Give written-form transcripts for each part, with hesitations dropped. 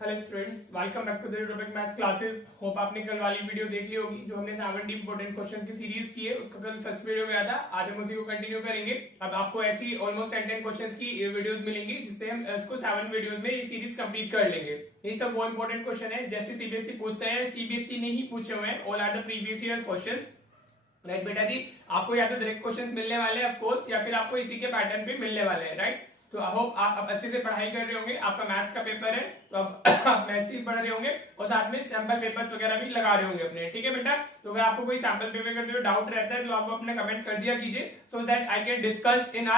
Hello students, welcome back to the topic maths classes. Hope आपने कल वाली video देख ली होगी जो हमने 70 इंपोर्टेंट क्वेश्चन की सीरीज की है। उसका कल फर्स्ट वीडियो गया था, आज हम उसी को कंटिन्यू करेंगे। अब आपको ऐसी ऑलमोस्ट 10 क्वेश्चंस की वीडियोस मिलेंगी जिससे हम इसको 7 वीडियोस में ये सीरीज कंप्लीट कर लेंगे। ये सब वो इंपॉर्टेंट क्वेश्चन है जैसे सीबीएसई पूछते हैं, सीबीएसई ने ही पूछे हुए हैं। All are the previous year questions. Right बेटा जी, आपको या तो डायरेक्ट क्वेश्चंस मिलने वाले हैं ऑफ कोर्स, या फिर आपको इसी के पैटर्न पे मिलने वाले हैं। राइट, तो आई होप आप अब अच्छे से पढ़ाई कर रहे होंगे। आपका मैथ्स का पेपर है तो अब आप मैथ्स ही पढ़ रहे होंगे और साथ में सैंपल पेपर्स वगैरह भी लगा रहे होंगे अपने। ठीक है बेटा, तो अगर आपको कोई सैंपल पेपर करते हुए डाउट रहता है तो आप अपने कमेंट कर दिया कीजिए, so that I can discuss in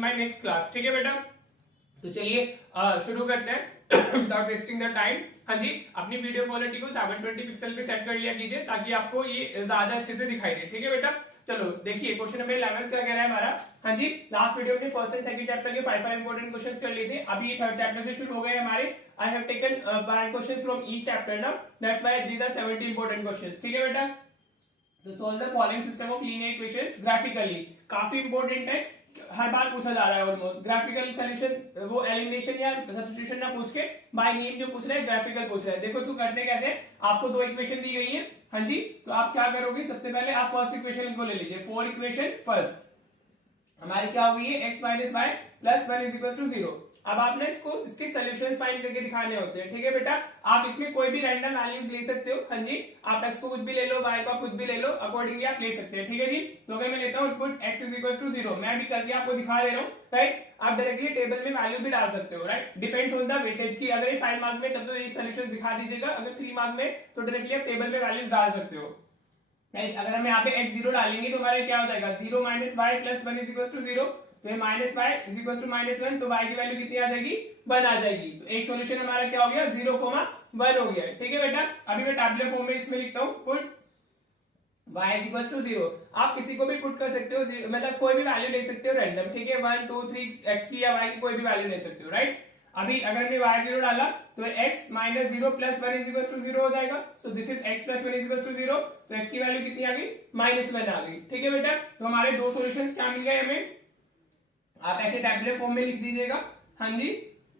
my next class. ठीक है बेटा, तो चलिए शुरू करते हैं विदाउट वेस्टिंग द टाइम। हाँ जी, अपनी वीडियो क्वालिटी को 720 पिक्सल पे सेट कर लिया कीजिए ताकि आपको ये ज्यादा अच्छे से दिखाई दे। ठीक है बेटा, चलो देखिए क्वेश्चन नंबर 11 का कह रहा है हमारा। हाँ जी, लास्ट वीडियो में फर्स्ट एंड सेकंड चैप्टर के 5 इंपोर्टेंट क्वेश्चंस कर लिए थे। अभी ये थर्ड चैप्टर से शुरू हो गए हमारे। I have taken 5 questions from each chapter now, that's why these are 70 important questions. ठीक है बेटा, तो solve the following system of linear equations graphically. काफी इंपॉर्टेंट है, हर बार पूछा जा रहा है ऑलमोस्ट। ग्राफिकल सॉल्यूशन, वो एलिमिनेशन या सब्स्टिट्यूशन ना पूछ के बाय नेम जो पूछ रहे हैं ग्राफिकल पूछ रहे हैं। देखो इसको करते कैसे, आपको दो इक्वेशन दी गई है। हाँ जी, तो आप क्या करोगे, सबसे पहले आप फर्स्ट इक्वेशन को ले लीजिए। 4 इक्वेशन फर्स्ट हमारी क्या हो गई है, x minus y plus 1 is equal to 0। अब आपने इसको इसके सॉल्यूशंस फाइंड करके दिखाने होते हैं। ठीक है बेटा, आप इसमें कोई भी रैंडम वैल्यूज ले सकते हो। हाँ जी, आप x को कुछ भी ले लो, y को आप कुछ भी ले लो, अकॉर्डिंगली आप ले सकते हैं। ठीक है जी, तो अगर मैं लेता हूँ input x is equal to 0, मैं भी करके आपको दिखा दे रहा हूँ। राइट, आप डायरेक्टली टेबल में वैल्यू भी डाल सकते हो। Right, depends on the weightage की। अगर ये 5 मार्क में तब तो ये सॉल्यूशन दिखा दीजिएगा, अगर 3 मार्क में तो डायरेक्टली आप टेबल में वैल्यूज डाल सकते हो। राइट, अगर हम यहाँ पे x0 डालेंगे तो हमारे क्या हो जाएगा, 0 minus y plus 1 is equal to 0। तो ये minus y is equal to minus 1, तो y की वैल्यू कितनी आ जाएगी, 1 आ जाएगी। तो एक सॉल्यूशन हमारा क्या हो गया, 0,1 हो गया। ठीक है बेटा, अभी मैं टैबुलर फॉर्म में इसमें लिखता हूँ, put y is equal to 0। आप किसी को भी पुट कर सकते हो, मतलब कोई भी वैल्यू ले सकते हो रैंडम। ठीक है, 1 2 3 x की या y की कोई भी वैल्यू ले सकते हो। राइट, अभी अगर हमने y0 डाला तो x minus 0 plus 1 is equal to 0 हो जाएगा। So this is x plus 1 is equal to 0। तो x की वैल्यू कितनी आ गई, -1 आ गई। ठीक है बेटा, तो हमारे दो सॉल्यूशंस क्या मिल गए हमें, आप ऐसे टैबुलर फॉर्म में लिख दीजिएगा। हाँ जी,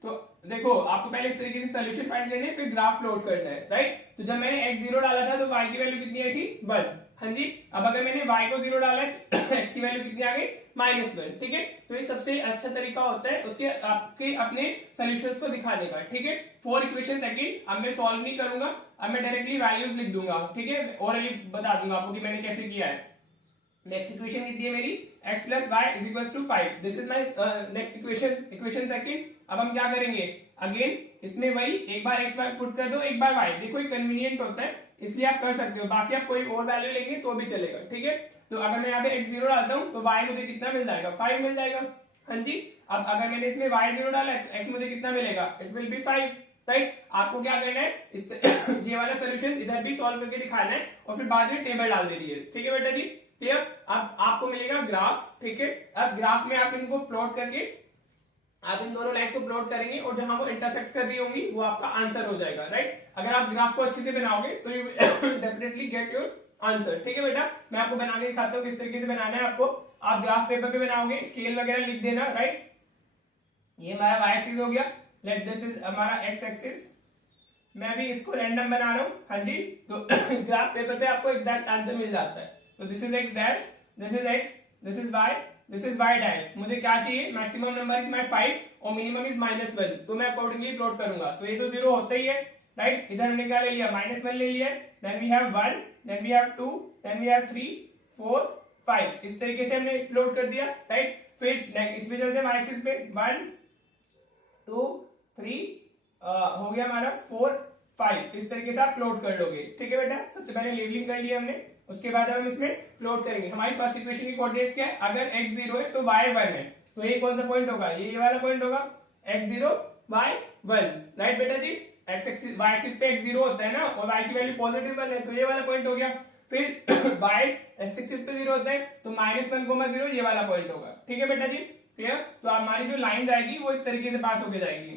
तो देखो आपको पहले इस तरीके से सॉल्यूशन फाइंड करने है, फिर ग्राफ प्लॉट करना है। राइट, तो जब मैंने x0 डाला था तो y की वैल्यू कितनी आई थी, 1। हाँ जी, अब अगर मैंने y को 0 डाला है तो x की वैल्यू कितनी आ गई, -1। ठीक है, तो ये सबसे अच्छा तरीका होता है उसके आपके अपने सॉल्यूशंस को दिखाने का। ठीक है, 4 इक्वेशन सेकंड अब मैं सॉल्व नहीं करूंगा, अब मैं डायरेक्टली वैल्यूज लिख दूंगा। ठीक है, ओरली बता दूंगा आपको कि मैंने कैसे किया है। नेक्स्ट इक्वेशन कितनी है मेरी, x plus y is equal to 5। This is my next equation, equation second. अब हम क्या करेंगे, अगेन इसमें वही एक बार x पुट कर दो, एक बार y। देखो ये कन्वीनियंट होता है इसलिए आप कर सकते हो, बाकी आप कोई और वैल्यू लेंगे तो भी चलेगा। ठीक है, तो अगर मैं यहाँ पे x0 डालता हूँ तो y मुझे कितना मिल जाएगा, 5 मिल जाएगा। हाँ जी, अब अगर मैंने इसमें y0 डाला है तो x मुझे कितना मिलेगा, इट विल बी 5। राइट, आपको क्या करना है, इस ये वाला सोल्यूशन इधर भी सॉल्व करके दिखाना है और फिर बाद में टेबल डाल देनी है। ठीक है बेटा जी, क्लियर। अब आपको मिलेगा ग्राफ। ठीक है, अब ग्राफ में आप इनको प्लॉट करके आप इन दोनों लाइन्स को प्लॉट करेंगे और जहां वो इंटरसेक्ट कर रही होंगी वो आपका आंसर हो जाएगा। राइट, अगर आप ग्राफ को अच्छे से बनाओगे तो you definitely get your answer. ठीक है बेटा, मैं आपको बना के दिखाता हूँ किस तरीके से बनाना है आपको। आप ग्राफ पेपर पे बनाओगे, स्केल वगैरह लिख देना। राइट, ये हमारा वाई एक्सिस हो गया, लेट दिस इज हमारा एक्स एक्सिस। मैं भी इसको रैंडम बना रहा हूँ। हाँ जी, तो ग्राफ पेपर पे आपको एग्जैक्ट आंसर मिल जाता है। तो this is x dash, this is x, this is y, this is y dash. मुझे क्या चाहिए, मैक्सिमम नंबर इज माई 5 और मिनिमम इज -1, तो मैं अकॉर्डिंगली प्लॉट करूंगा। तो ये तो 0 होता ही है। राइट, इधर हमने क्या ले लिया, -1 ले लिया, then we have 1, then we have 2, then we have 3 4 5। इस तरीके से हमने प्लॉट कर दिया। राइट, फिर इसमें चलते हैं वाई एक्सिस पे, 1 2 3 हो गया हमारा 4 5। इस तरीके से आप प्लॉट कर लोगे। ठीक है बेटा, सबसे पहले लेबलिंग कर लिया हमने, उसके बाद हम इसमें प्लॉट करेंगे। हमारी फर्स्ट इक्वेशन की कोऑर्डिनेट्स क्या है, अगर x0 है तो y 1 है, तो ये कौन सा पॉइंट होगा, ये वाला पॉइंट होगा, x0 y 1। राइट बेटा जी, x एक्सिस y एक्सिस पे x0 होता है ना और y की वैल्यू पॉजिटिव 1 है, तो ये वाला पॉइंट हो गया। फिर y x एक्सिस पे 0 होता है तो -1,0 ये वाला पॉइंट होगा। ठीक है बेटा जी, क्लियर। तो हमारी जो लाइन जाएगी वो इस तरीके से पास होके जाएगी।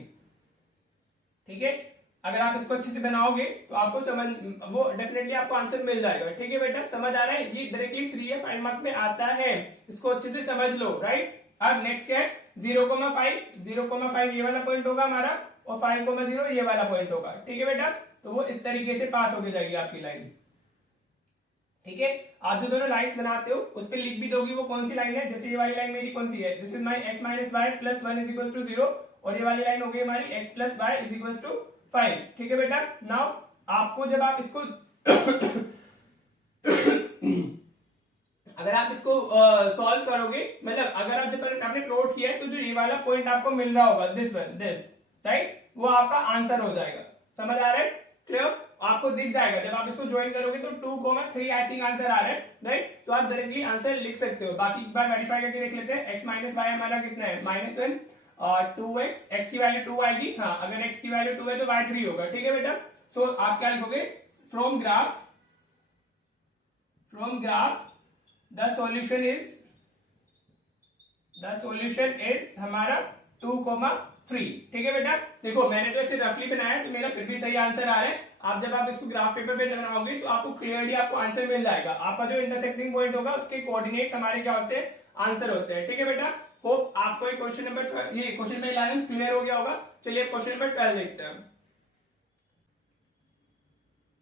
ठीक है, अगर आप इसको अच्छे से बनाओगे तो आपको समझ, वो डेफिनेटली आपको आंसर मिल जाएगा। ठीक है बेटा, समझ आ रहा है, ये डायरेक्टली 3 या 5 मार्क में आता है, इसको अच्छे से समझ लो। राइट, अब नेक्स्ट क्या है, 0,5 ये वाला पॉइंट होगा हमारा। और 5,0 ये वाला पॉइंट होगा। ठीक है बेटा, तो वो इस तरीके से पास होके जाएगी आपकी लाइन। ठीक है, आप जो दोनों लाइन्स बनाते हो उस पर लिख भी दोगी वो कौन सी लाइन है। जैसे ये वाली लाइन मेरी कौन सी है, this is my x minus y plus 1 is equal to 0, और ये वाली लाइन हो गई हमारी x plus y is equal to 5। ठीक है बेटा, नाउ आपको जब आप इसको अगर आप इसको सॉल्व करोगे, मतलब अगर आप जब आपने प्लॉट किया है तो जो ये वाला पॉइंट आपको मिल रहा होगा दिस वन, दिस राइट, वो आपका आंसर हो जाएगा। समझ आ रहा है, क्लियर, आपको दिख जाएगा जब आप इसको ज्वाइन करोगे तो 2,3 आई थिंक आंसर आ रहा है, राइट। तो आप डायरेक्टली आंसर लिख सकते हो। बाकी एक बार वेरीफाई करके देख लेते हैं। x माइनस वाई हमारा कितना है, -1 और 2x, x की वैल्यू 2 आएगी। हाँ, अगर x की वैल्यू 2 है तो y 3 होगा। ठीक है बेटा, सो आप क्या लिखोगे, from graph the solution is हमारा 2,3। ठीक है बेटा, देखो मैंने तो इसे रफली बनाया तो मेरा फिर भी सही आंसर आ रहा है। आप जब आप इसको ग्राफ पेपर पे बनाओगे तो आपको क्लियरली आपको आंसर मिल जाएगा। आपका जो इंटरसेक्टिंग पॉइंट होगा उसके कोऑर्डिनेट्स हमारे क्या होते हैं, आंसर होते हैं। ठीक है बेटा, होप आपको ये क्वेश्चन नंबर ये क्वेश्चन में 11 क्लियर हो गया होगा। चलिए क्वेश्चन नंबर 12 देखते हैं।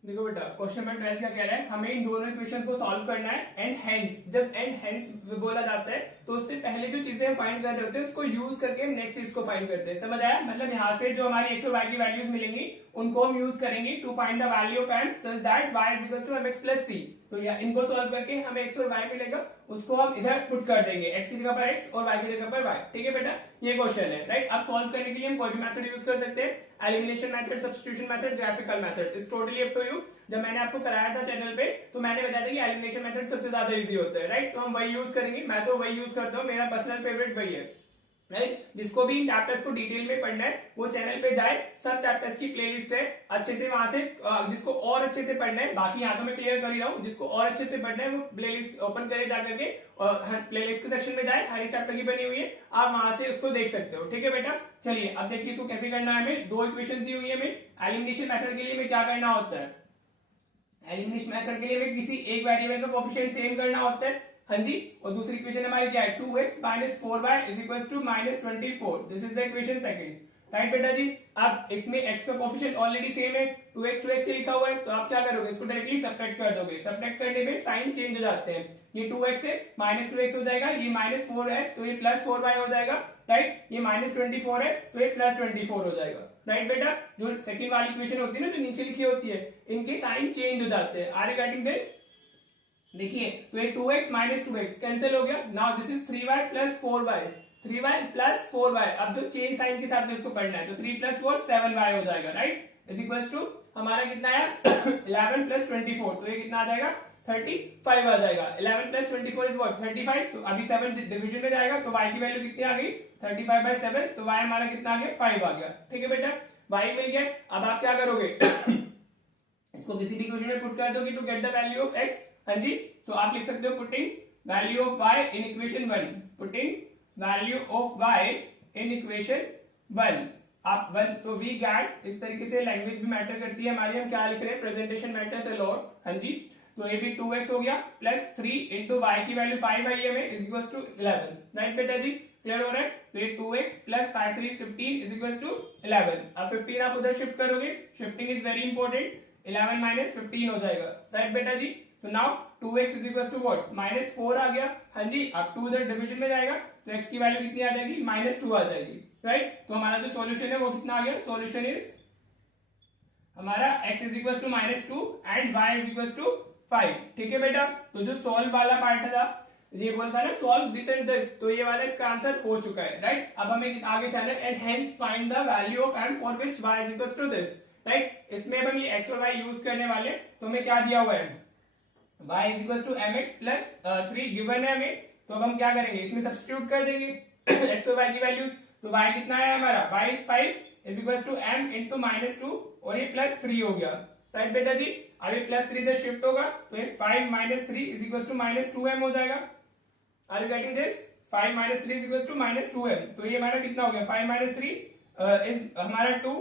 देखो बेटा, क्वेश्चन नंबर 12 क्या कह रहा है, हमें इन दोनों इक्वेशंस को सॉल्व करना है। एंड हेंस, जब एंड हेंस बोला जाता है तो उससे पहले जो चीजें हम फाइंड कर रहे होते हैं उसको यूज करके हम नेक्स्ट चीज को फाइंड करते हैं। समझ आया, मतलब यहाँ से जो हमारी x और y की वैल्यूज मिलेंगी उनको हम यूज करेंगे to find the value of m such that y is equal to mx plus c। तो या इनको सॉल्व करके हमें x और y मिलेगा, उसको हम इधर पुट कर देंगे, x की जगह पर x और y की जगह पर y। ठीक है बेटा, ये क्वेश्चन है, राइट। अब सॉल्व करने के लिए हम कोई भी मेथड यूज कर सकते हैं, elimination method, substitution method, graphical method, is totally up to you. जब मैंने आपको कराया था चैनल पे तो मैंने बताया था कि एलिमिनेशन मेथड सबसे ज्यादा इजी होता है, राइट। तो हम वही यूज करेंगे, मैं तो वही यूज करता हूँ, मेरा पर्सनल फेवरेट वही है, राइट। जिसको भी इन चैप्टर्स को डिटेल में पढ़ना है वो चैनल पे जाए, सब चैप्टर्स की प्लेलिस्ट है, अच्छे से वहां से जिसको और अच्छे से पढ़ना है, बाकी यहाँ तो मैं क्लियर कर ही रहा हूँ, जिसको और अच्छे से पढ़ना है वो प्लेलिस्ट ओपन करे जाकर के और प्लेलिस्ट के सेक्शन में जाए, हर एक चैप्टर की बनी हुई है, आप वहां से उसको देख सकते हो। ठीक है बेटा, चलिए अब देखिए इसको कैसे करना है। हमें दो इक्वेशन दी हुई है, हमें एलिमिनेशन मेथड के लिए हमें क्या करना होता है, एलिमिनेशन मेथड के लिए हमें किसी एक वेरिएबल का कोएफिशिएंट सेम करना होता है, हाँ जी। और दूसरी इक्वेशन हमारी क्या है, 2x minus 4y is equal to -24। This is the equation second, right बेटा जी। अब इसमें x का कोएफिशिएंट ऑलरेडी सेम है, 2x से लिखा हुआ है, तो आप क्या करोगे, इसको डायरेक्टली सब्ट्रैक्ट कर दोगे। सब्ट्रैक्ट करने में साइन चेंज हो जाते हैं, ये 2x है -2x हो जाएगा, ये -4 है तो ये +4y हो जाएगा, राइट। ये -24 है तो ये +24 हो जाएगा, राइट बेटा। जो सेकंड वाली इक्वेशन होती है ना, जो नीचे लिखी होती है, इनके साइन चेंज हो जाते हैं। Are you getting this? देखिए, तो ये 2x माइनस 2x कैंसिल हो गया। Now this is 3y plus 4y, 3y plus 4y। अब जो चेंज साइन के साथ में इसको पढ़ना है तो 3 प्लस 4 7y हो जाएगा, राइट। इज इक्वल्स टू हमारा कितना है 11 प्लस 24, तो ये कितना आ जाएगा 35 आ जाएगा। 11 प्लस 24 इज व्हाट 35। तो अभी 7 डिवीजन में जाएगा तो y की वैल्यू कितनी आ गई 35/7, तो y हमारा कितना आ गया 5 आ गया। ठीक है बेटा, y मिल गया। अब आप क्या करोगे इसको किसी भी इक्वेशन में पुट कर दोगे to get the value of x। हाँ जी, तो आप लिख सकते हो putting value of y in equation 1, putting value of y in equation 1। आप 1 तो वी गेट, इस तरीके से लैंग्वेज भी मैटर करती है हमारी, हम क्या लिख रहे हैं, प्रेजेंटेशन मैटर्स अ लॉट। हाँ जी, तो ये भी 2x हो गया प्लस 3 इंटू वाई की वैल्यू 5 आई है इज इक्वल टू 11, राइट बेटा जी, क्लियर हो रहा है। तो ये 2x plus 5 3 15 is equal to 11। अब 15 आप उधर शिफ्ट करोगे, shifting is very important, 11 minus 15 हो जाएगा, राइट बेटा जी। तो now 2x is equal to what -4 आ गया। हाँ जी, अब 2 उधर डिवीजन में जाएगा तो x की वैल्यू कितनी आ जाएगी -2 आ जाएगी, राइट। तो हमारा जो सॉल्यूशन है वो कितना आ गया, सॉल्यूशन इज हमारा x is equal to -2 and y is equal to 5। ठीक है बेटा, तो जो सॉल्व वाला पार्ट था, ये बोलता है ना सॉल्व दिस एंड दिस, तो ये वाला इसका आंसर हो चुका है, राइट। अब हमें आगे चलना है and hence find the value of m for which y is equal to this, right. इसमें अब हम ये x और y यूज करने वाले, तो हमें क्या दिया हुआ है y is equal to mx plus 3 given है हमें, तो अब हम क्या करेंगे इसमें सब्स्टिट्यूट कर देंगे x और y की वैल्यूज। तो y कितना है हमारा, y is 5 is equal to m into -2 और ये +3 हो गया, राइट बेटा जी। अब ये +3 इधर शिफ्ट होगा तो ये 5 - 3 इज इक्वल टू -2m हो जाएगा। Are you getting this? 5 - 3 is equal to -2m, तो ये हमारा कितना हो गया 5 - 3 इज हमारा 2,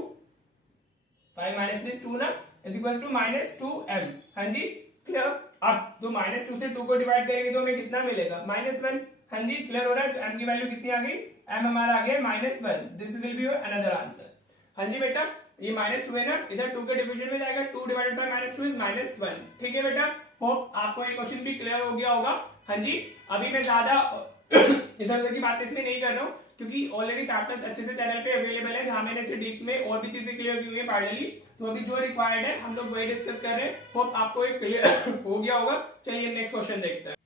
5 - 3 2 ना, इज इक्वल टू -2m। हाँ जी, क्लियर। अब तो -2 से 2 को डिवाइड करेंगे तो हमें कितना मिलेगा -1। हाँ जी, क्लियर हो रहा है। तो m की वैल्यू कितनी आ गई, m हमारा आ गया -1। This will be your another answer. हाँ जी बेटा, ये -2 है ना, इधर 2 के डिवीजन में जाएगा, 2 डिवाइडेड बाय -2 इज -1। ठीक है बेटा, होप आपको ये क्वेश्चन भी क्लियर हो गया होगा। हाँ जी, अभी मैं ज्यादा इधर उधर की बात इसमें नहीं कर रहा हूँ, क्योंकि ऑलरेडी चैप्टर्स अच्छे से चैनल पे अवेलेबल है, जहां मैंने अच्छे डीप में और भी चीजें क्लियर की हुई है पैरेलली। तो अभी जो रिक्वायर्ड है हम लोग वही डिस्कस कर रहे हैं। होप आपको ये क्लियर हो गया होगा। चलिए नेक्स्ट क्वेश्चन देखते हैं।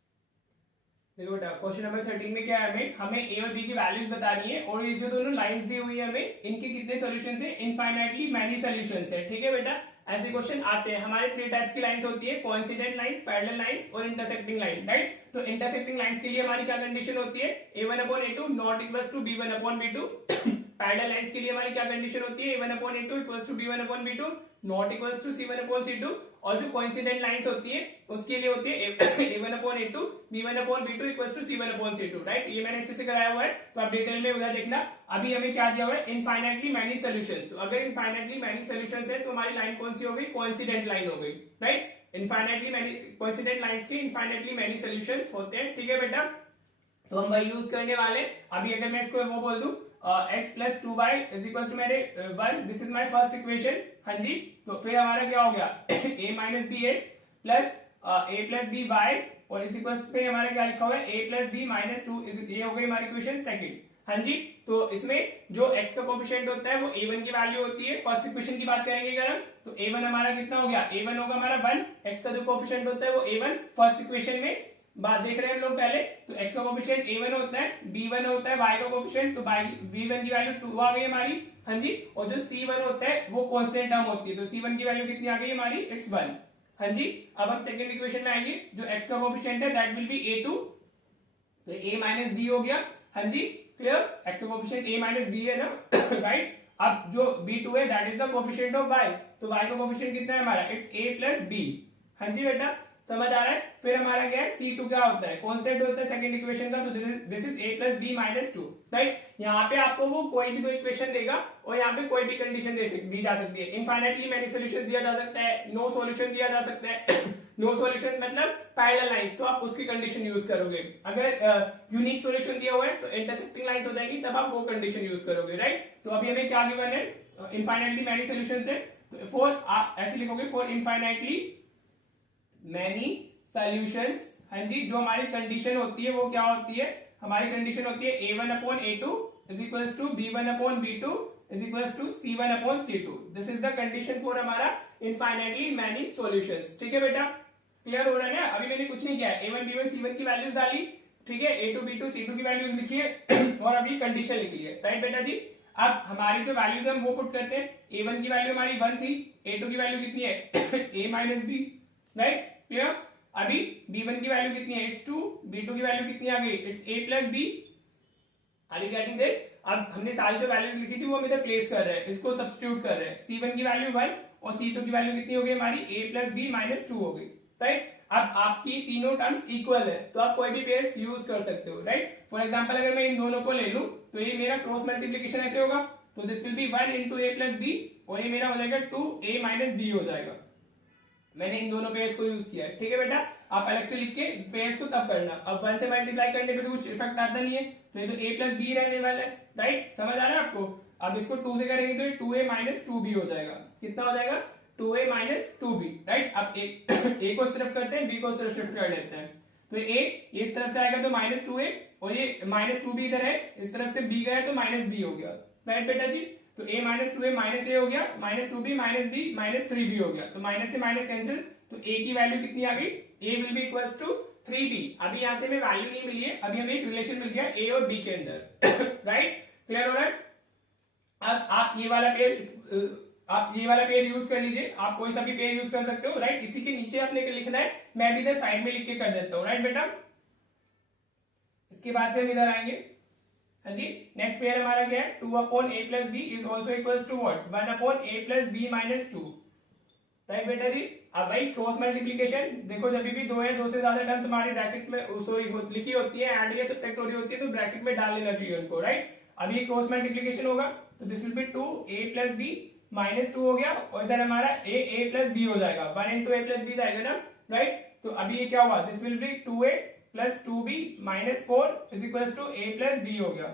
देखो बेटा, क्वेश्चन नंबर 13 में क्या है, हमें ए और बी की वैल्यूज बतानी है, और ये जो दोनों लाइंस दी हुई है हमें, इनके कितने सॉल्यूशंस है, इनफाइनाइटली मैनी सॉल्यूशंस है। ठीक है बेटा, ऐसे क्वेश्चन आते हैं। हमारे 3 टाइप्स की लाइंस होती है, कोइंसिडेंट लाइंस, पैरेलल लाइंस और इंटरसेक्टिंग लाइन, राइट। तो इंटरसेक्टिंग लाइंस के लिए हमारी क्या कंडीशन होती है, a1/a2 not equals to b1/b2। Parallel lines के लिए हमारी क्या कंडीशन होती है, a1/a2 equals to b1/b2 not equals to c1/c2। और जो कोइंसिडेंट लाइंस होती है उसके लिए होती है a1/a2 b1/b2 equals to c1/c2, right. ये मैंने अच्छे से कराया हुआ है, तो आप डिटेल में उधर देखना। अभी हमें क्या दिया हुआ है, इनफाइनाइटली मैनी सॉल्यूशंस। तो अगर इनफाइनाइटली मैनी सॉल्यूशंस है तो हमारी लाइन कौन सी हो गई, कोइंसिडेंट लाइन हो गई, right. Infinitely many coincident lines के इनफाइनाइटली मैनी सॉल्यूशंस होते हैं। ठीक है बेटा, तो हम वही यूज करने वाले। अभी अगर मैं इसको वो बोल दूं x plus 2y is equal to मेरे 1, this is my first equation. हाँ जी, तो फिर हमारा क्या हो गया a minus b x plus a plus b y, और इस इक्वल पे हमारा क्या लिखा हुआ है, a प्लस बी माइनस 2, ये हो गई हमारी इक्वेशन सेकंड। हाँ जी, तो इसमें जो x का कोफिशिएंट होता है वो a1 की वैल्यू होती है। फर्स्ट इक्वेशन की बात करेंगे अगर हम, तो a1 हमारा कितना हो गया, a1 होगा हमारा 1, x का जो कोफिशिएंट होता है वो a1 फर्स्ट इक्वेशन में बात देख रहे हैं हम लोग पहले। तो x का कोफिशिएंट a1 होता है, b1 होता है y का कोफिशिएंट, तो b1 की वैल्यू 2 आ गई हमारी। हाँ जी, और जो c1 होता है वो कांस्टेंट टर्म होती है, तो c1 की वैल्यू कितनी आ गई हमारी, इट्स 1। हाँ जी, अब हम सेकंड इक्वेशन में आएंगे, जो x का कोफिशिएंट है दैट विल बी a2, तो a माइनस b हो गया। हाँ जी, क्लियर, x का कोफिशिएंट a माइनस b है ना, राइट। अब जो b2 है that is the coefficient of y, तो y का कोफिशिएंट कितना है हमारा, इट्स a प्लस b। हाँ जी बेटा, समझ आ रहा है। फिर हमारा क्या है, C2 क्या होता है, कांस्टेंट होता है सेकंड इक्वेशन का, तो this is a plus b minus 2, right. यहाँ पे आपको वो कोई भी दो इक्वेशन देगा और यहाँ पे कोई भी कंडीशन दी जा सकती है। इनफाइनाइटली मैनी सॉल्यूशन दिया जा सकता है, नो सॉल्यूशन दिया जा सकता है। नो सॉल्यूशन मतलब पैरेलल लाइंस, तो आप उसकी कंडीशन यूज करोगे। अगर यूनिक सॉल्यूशन दिया हुआ है तो इंटरसेक्टिंग लाइंस हो जाएगी, तब आप वो कंडीशन यूज करोगे, राइट। तो अभी हमें क्या गिवन है, इनफाइनाइटली मैनी सॉल्यूशन है, तो फॉर आप ऐसे लिखोगे, फॉर इनफाइनाइटली मैनी सॉल्यूशंस। हाँ जी, जो हमारी कंडीशन होती है वो क्या होती है, हमारी कंडीशन होती है a1/a2 is equals to b1/b2 is equals to c1/c2। This is the condition for हमारा इनफाइनाइटली मैनी सॉल्यूशंस। ठीक है बेटा, क्लियर हो रहा है ना। अभी मैंने कुछ नहीं किया है, a1 b1 c1 की वैल्यूज डाली, ठीक है, a2 b2 c2 की वैल्यूज लिखी है और अभी कंडीशन लिखी है, राइट बेटा जी। अब हमारी जो वैल्यूज हम वो पुट करते हैं, a1 की वैल्यू हमारी 1 थी, a2 की वैल्यू कितनी है a minus b, right, clear. अभी b1 की वैल्यू कितनी है, इट्स 2, b2 की वैल्यू कितनी आ गई, it's a plus b। Are you getting this. अब हमने सारी जो वैल्यूज लिखी थी वो हम इधर प्लेस कर रहे हैं, इसको सब्स्टिट्यूट कर रहे हैं। c1 की वैल्यू 1 और c2 की वैल्यू कितनी हो गई हमारी, a प्लस b माइनस 2 हो गई, राइट। अब आपकी तीनों टर्म्स इक्वल है, तो आप कोई भी पेयर्स यूज कर सकते हो, राइट। फॉर एग्जांपल अगर मैं इन दोनों को ले लूं तो ये मेरा क्रॉस मल्टीप्लीकेशन ऐसे होगा, तो this will B 1 into a plus b, और ये मेरा हो जाएगा 2a माइनस b हो जाएगा। मैंने इन दोनों पेयर्स को यूज किया है, ठीक है बेटा। आप अलग से लिख के पेयर्स को तब करना, अब 1 से मल्टीप्लाई करने पे तो कुछ इफेक्ट आता नहीं है, तो ये तो a प्लस बी रहने वाला है, राइट, समझ आ रहा है आपको। अब इसको 2 से करेंगे तो ये 2a माइनस 2b हो जाएगा, कितना हो जाएगा 2a माइनस 2b, राइट। अब a को इस तरफ करते हैं, b को इस तरफ शिफ्ट कर लेते हैं, तो a ये इस तरफ से आएगा तो माइनस 2a, और ये माइनस 2b इधर है, इस तरफ से b गया तो माइनस b हो गया, राइट बेटा जी। तो a minus 2a minus a हो गया, minus 2b minus b minus 3b हो गया, तो माइनस से माइनस कैंसिल, तो a की वैल्यू कितनी आ गई, a will be equals to 3b। अभी यहां से हमें वैल्यू नहीं मिली है, अभी हमें एक रिलेशन मिल गया a और b के अंदर, राइट, क्लियर हो रहा है। अब आप ये वाला पेयर यूज कर लीजिए, आप कोई सा भी पेयर यूज कर सकते हो, राइट। इसी के नीचे आपने लिखना है, मैं भी इधर साइड में लिख के कर देता हूँ, राइट बेटा। इसके बाद से हम इधर आएंगे, हाँ जी। नेक्स्ट पेयर हमारा क्या है, 2/a plus b is also equals to what, 1/a plus b minus 2, right बेटा जी। अब भाई क्रॉस मल्टीप्लीकेशन देखो, जब भी 2 है, 2 से ज्यादा टर्म्स हमारी ब्रैकेट में लिखी होती है, एंड या सब्ट्रैक्ट हो रही होती है, तो ब्रैकेट में डाल लेना चाहिए उनको, राइट। अब ये क्रॉस मल्टीप्लीकेशन होगा, तो this will be 2a plus b minus 2 हो गया, और इधर हमारा a प्लस b हो जाएगा, 1 इंटू a प्लस b जाएगा ना, राइट। तो अभी ये क्या हुआ, this will be 2a plus 2b minus 4 is equals to a plus b हो गया।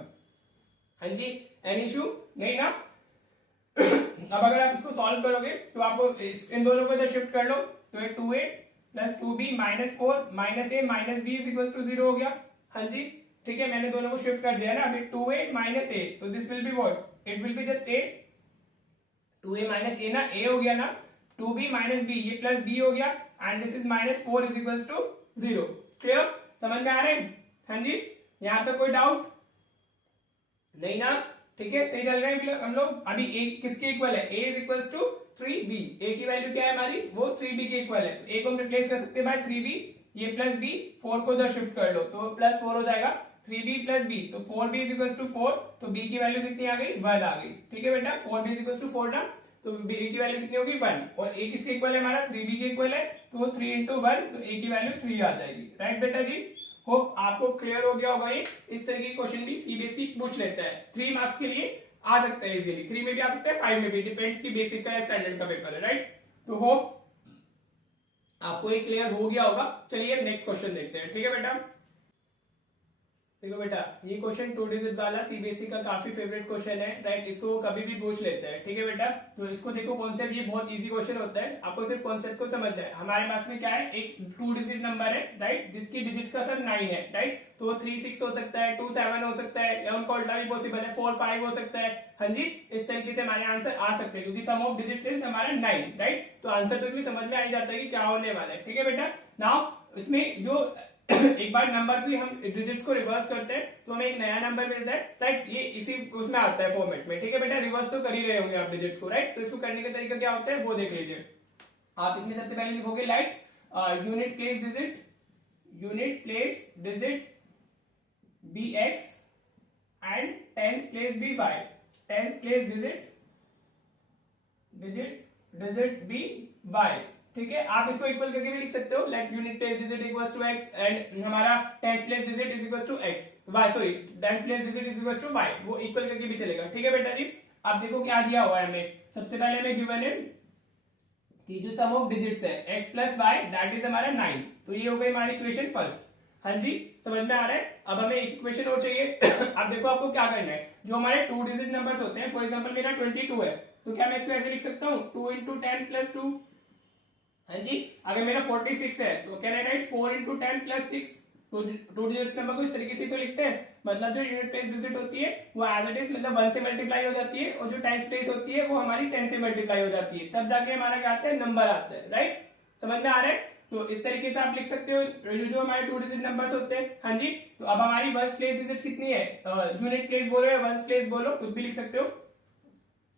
हाँ जी, एनी इशू नहीं ना। अब अगर आप इसको सॉल्व करोगे तो आपको इन दोनों को इधर शिफ्ट कर लो, तो ये 2a plus 2b minus 4 minus a minus b is equal to 0 हो गया। हाँ जी, ठीक है, मैंने दोनों को शिफ्ट कर दिया ना। अभी 2a माइनस a, तो this will be what, it will be just a, 2a minus a ना, a हो गया ना, 2b माइनस b, ये प्लस b हो गया, and this is minus 4 is equal to 0। Clear, समझ में आ रहे हैं? हाँ जी, यहाँ तक कोई डाउट नहीं ना? ठीक है, सही चल रहे हैं हम लोग। अभी a किसके इक्वल है? a is equal to 3b, a की वैल्यू क्या है हमारी? वो 3b के इक्वल है, तो a को हम रिप्लेस कर सकते हैं बाय 3b, ये प्लस b, 4 को इधर शिफ्ट कर लो तो प्लस 4 हो जाएगा, 3b प्लस b, तो 4b इज इक्वल टू 4, तो b की वैल्यू कितनी आ गई? 1 आ गई। ठीक है बेटा, 4b इज इक्वल टू 4 ना, तो b की वैल्यू कितनी होगी? 1, और a किसके इक्वल है हमारा? 3b के इक्वल है, तो वो 3 इंटू 1, तो a की वैल्यू 3 आ जाएगी। राइट बेटा जी, होप आपको क्लियर हो गया होगा। ये इस तरह की क्वेश्चन भी सीबीएसई पूछ लेता है, 3 मार्क्स के लिए आ सकता है इजीली, 3 में भी आ सकता है, 5 में भी, डिपेंड्स की बेसिक का या स्टैंडर्ड का पेपर है। राइट, तो होप आपको ये क्लियर हो गया होगा। चलिए अब नेक्स्ट क्वेश्चन देखते हैं। ठीक है बेटा, देखो बेटा, ये क्वेश्चन 2 डिजिट वाला सीबीएसई का काफी फेवरेट क्वेश्चन है। राइट, इसको कभी भी पूछ लेते हैं। ठीक है बेटा, तो इसको देखो कॉन्सेप्ट, ये बहुत इजी क्वेश्चन होता है, आपको सिर्फ कॉन्सेप्ट को समझना है। हमारे पास में क्या है? एक 2 डिजिट नंबर है, राइट, जिसकी डिजिट्स का सर 9 है। राइट, तो वो 3 6 हो सकता है, 2 7 हो सकता है, या उनका उल्टा भी पॉसिबल है, 4 5 हो सकता है। हाँ जी, इस तरीके से हमारे आंसर आ सकते हैं, क्योंकि सम ऑफ डिजिट इज हमारा 9। राइट, तो आंसर तो इसमें समझ में आ ही जाता है कि क्या होने वाला है। ठीक है बेटा, नाउ इसमें जो एक बार नंबर की हम डिजिट्स को रिवर्स करते हैं तो हमें एक नया नंबर मिलता है। राइट, ये इसी उसमें आता है फॉर्मेट में। ठीक है बेटा, रिवर्स तो कर ही रहे होंगे आप डिजिट्स को। राइट, तो इसको करने का तरीका क्या होता है वो देख लीजिए। आप इसमें सबसे पहले लिखोगे like unit place digit, unit place digit bx and tens place by, tense place digit by। ठीक है, आप इसको इक्वल करके भी लिख सकते हो, like unit place digit equals to x and हमारा tens place digit is equals to x, y sorry, tens place digit is equals to y, वो इक्वल करके भी चलेगा। ठीक है बेटा जी, अब देखो क्या दिया हुआ है हमें। सबसे पहले हमें गिवन है कि जो सम ऑफ डिजिट्स है x plus y that is हमारा 9, तो ये हो गई हमारी इक्वेशन फर्स्ट। हाँ जी, समझ में आ रहा है? अब हमें एक इक्वेशन और चाहिए। अब देखो आपको क्या करना है, जो हमारे 2 डिजिट नंबर्स होते हैं, फॉर एग्जांपल मेरा 22 है, तो क्या मैं इसको ऐसे लिख सकता हूँ 2 इंटू 10 प्लस 2। हाँ जी, अगर मेरा 46 है तो can I right 4 into 10 plus 6। तो 2 डिजिट नंबर को इस तरीके से तो लिखते हैं, मतलब जो यूनिट प्लेस डिजिट होती है वो एज इट इज मतलब 1 से मल्टीप्लाई हो जाती है, और जो टेंस प्लेस होती है वो हमारी 10 से मल्टीप्लाई हो जाती है, तब जाके हमारा क्या आता है? नंबर आता है। राइट, समझ में आ रहा है? तो इस तरीके से आप लिख सकते हो जो हमारे 2 डिजिट नंबर्स होते हैं। हाँ जी, तो अब हमारी वंस प्लेस डिजिट कितनी है? यूनिट प्लेस बोलो या वंस प्लेस बोलो, कुछ भी लिख सकते हो,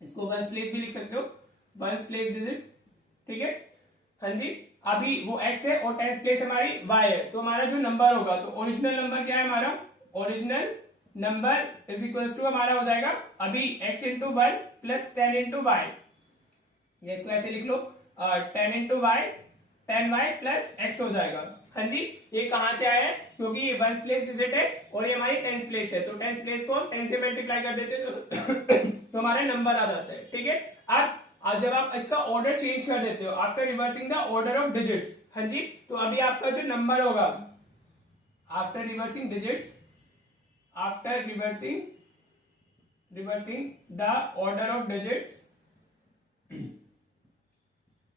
इसको वंस प्लेस भी लिख सकते हो, वंस प्लेस डिजिट। ठीक है, हाँ जी, अभी वो x है और टेंस प्लेस हमारी y है, तो हमारा जो नंबर होगा, तो ओरिजिनल नंबर क्या है हमारा? Original number is equal to हमारा हो जाएगा अभी x into 1 plus 10 into y, ये इसको ऐसे लिख लो 10 into y 10y plus x हो जाएगा। हाँ जी, ये कहां से आया है? क्योंकि ये वंस प्लेस डिजिट है और ये हमारी टेंस प्लेस है, तो टेंस प्लेस को हम 10 से मल्टीप्लाई कर देते हैं तो हमारा नंबर आ जाता है। ठीक है, अब जब आप इसका ऑर्डर चेंज कर देते हो after reversing the order of digits, हाँ जी, तो अभी आपका जो नंबर होगा after reversing digits, after reversing the order of digits,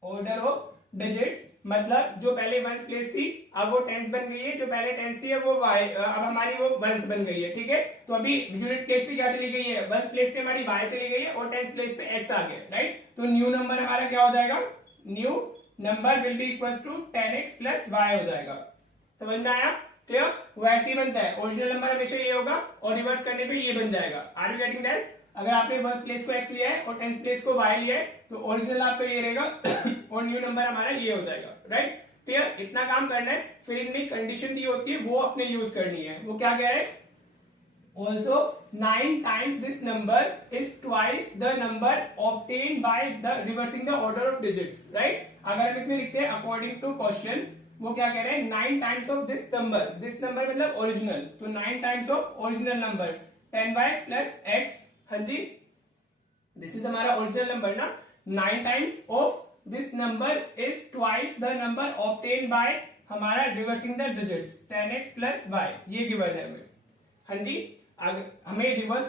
order of digits मतलब जो पहले वंस प्लेस थी अब वो टेंस बन गई है, जो पहले टेंस थी वो y, अब हमारी वो वंस बन गई है। ठीक है, तो अभी यूनिट प्लेस पे क्या चली गई है? वंस प्लेस पे हमारी y चली गई है और टेंस प्लेस पे x आ गया। राइट, तो न्यू नंबर हमारा क्या हो जाएगा? New number will be equals to 10x plus y हो जाएगा। समझ में आया? क्लियर? वो ऐसे ही बनता है, ओरिजिनल नंबर हमेशा ये होगा और रिवर्स करने पे ये बन जाएगा। Are you getting that? अगर आपने वंस प्लेस को x लिया है और टेंस प्लेस को y लिया है तो ओरिजिनल आपका ये रहेगा और न्यू नंबर हमारा ये हो जाएगा। Right, clear? इतना काम करना है, फिर इनमें कंडीशन दी होती है वो अपने यूज करनी है। वो क्या कह रहे हैं? Also 9 times this number is twice the number obtained by the reversing the order of digits. Right? अगर हम इसमें लिखते हैं according to question, वो क्या कह रहे हैं? 9 times of this number मतलब ओरिजिनल, तो 9 times of original number 10y plus x। हाँ जी, दिस इज हमारा ओरिजिनल नंबर ना, 9 times of this number is twice the number obtained by हमारा reversing the digits 10x plus y, ये given है हमें। हाँ जी, हमें रिवर्स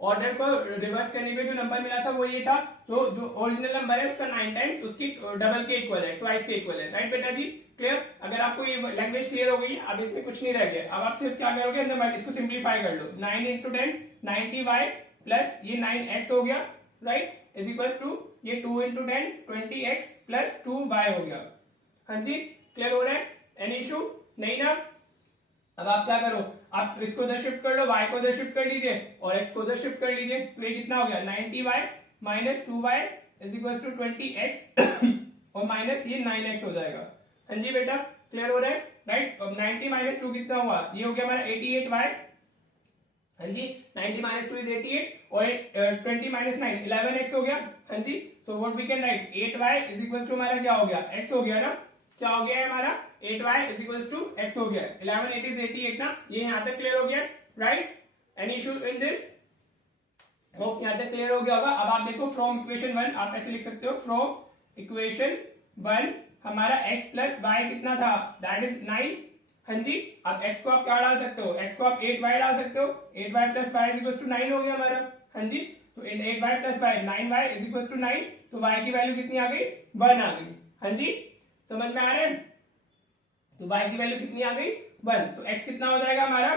ऑर्डर को रिवर्स करने पे जो नंबर मिला था वो ये था, तो जो ओरिजिनल नंबर है उसका 9 टाइम्स उसकी डबल के इक्वल है, ट्वाइस के इक्वल है, राइट बेटा जी। क्लियर? अगर आपको ये लैंग्वेज क्लियर हो गई, अब इसमें कुछ नहीं रह गया। अब आप सिर्फ क्या करोगे, अंदर इसको सिंप्लीफाई कर लो। 9 इंटू 10 90y प्लस ये 9x हो गया, राइट, इज इक्वल टू ये 2 इंटू 10 20x प्लस 2y हो गया। हाँ जी, क्लियर हो रहा है? एनी इशू नहीं ना? अब आप क्या करो, आप इसको उधर शिफ्ट कर लो, y को उधर शिफ्ट कर लीजिए और x को उधर शिफ्ट कर लीजिए, तो ये कितना हो गया 90y minus 2y is equal to 20x और माइनस ये 9x हो जाएगा। हाँ जी बेटा, क्लियर हो रहा है, राइट। अब 90 माइनस 2 कितना हुआ, ये हो गया हमारा 88y। हाँ जी, 90 माइनस 2 इज 88 और 20 माइनस 9 11x हो गया। हाँ जी, so what we can write 8y is equal to हमारा क्या हो गया, x हो गया ना, क्या हो गया है हमारा 8y is equal to x हो गया। 11 8 इज 88 ना, ये यहां तक क्लियर हो गया, right. Any issue in this? Hope यहां तक क्लियर हो गया होगा। अब आप देखो फ्रॉम इक्वेशन 1 आप ऐसे लिख सकते हो, फ्रॉम इक्वेशन 1 हमारा x प्लस वाई कितना था, दैट इज 9। हाँ जी, अब x को आप क्या डाल सकते हो, x को आप 8y डाल सकते हो, 8y plus y is equal to 9 हो गया हमारा। हाँ जी, तो 8y plus y 9y is equal to 9, तो y की वैल्यू कितनी आ गई, 1 आ गई। हाँ जी, समझ में आ रहा है? तो y की वैल्यू कितनी आ गई, 1। तो x कितना हो जाएगा हमारा,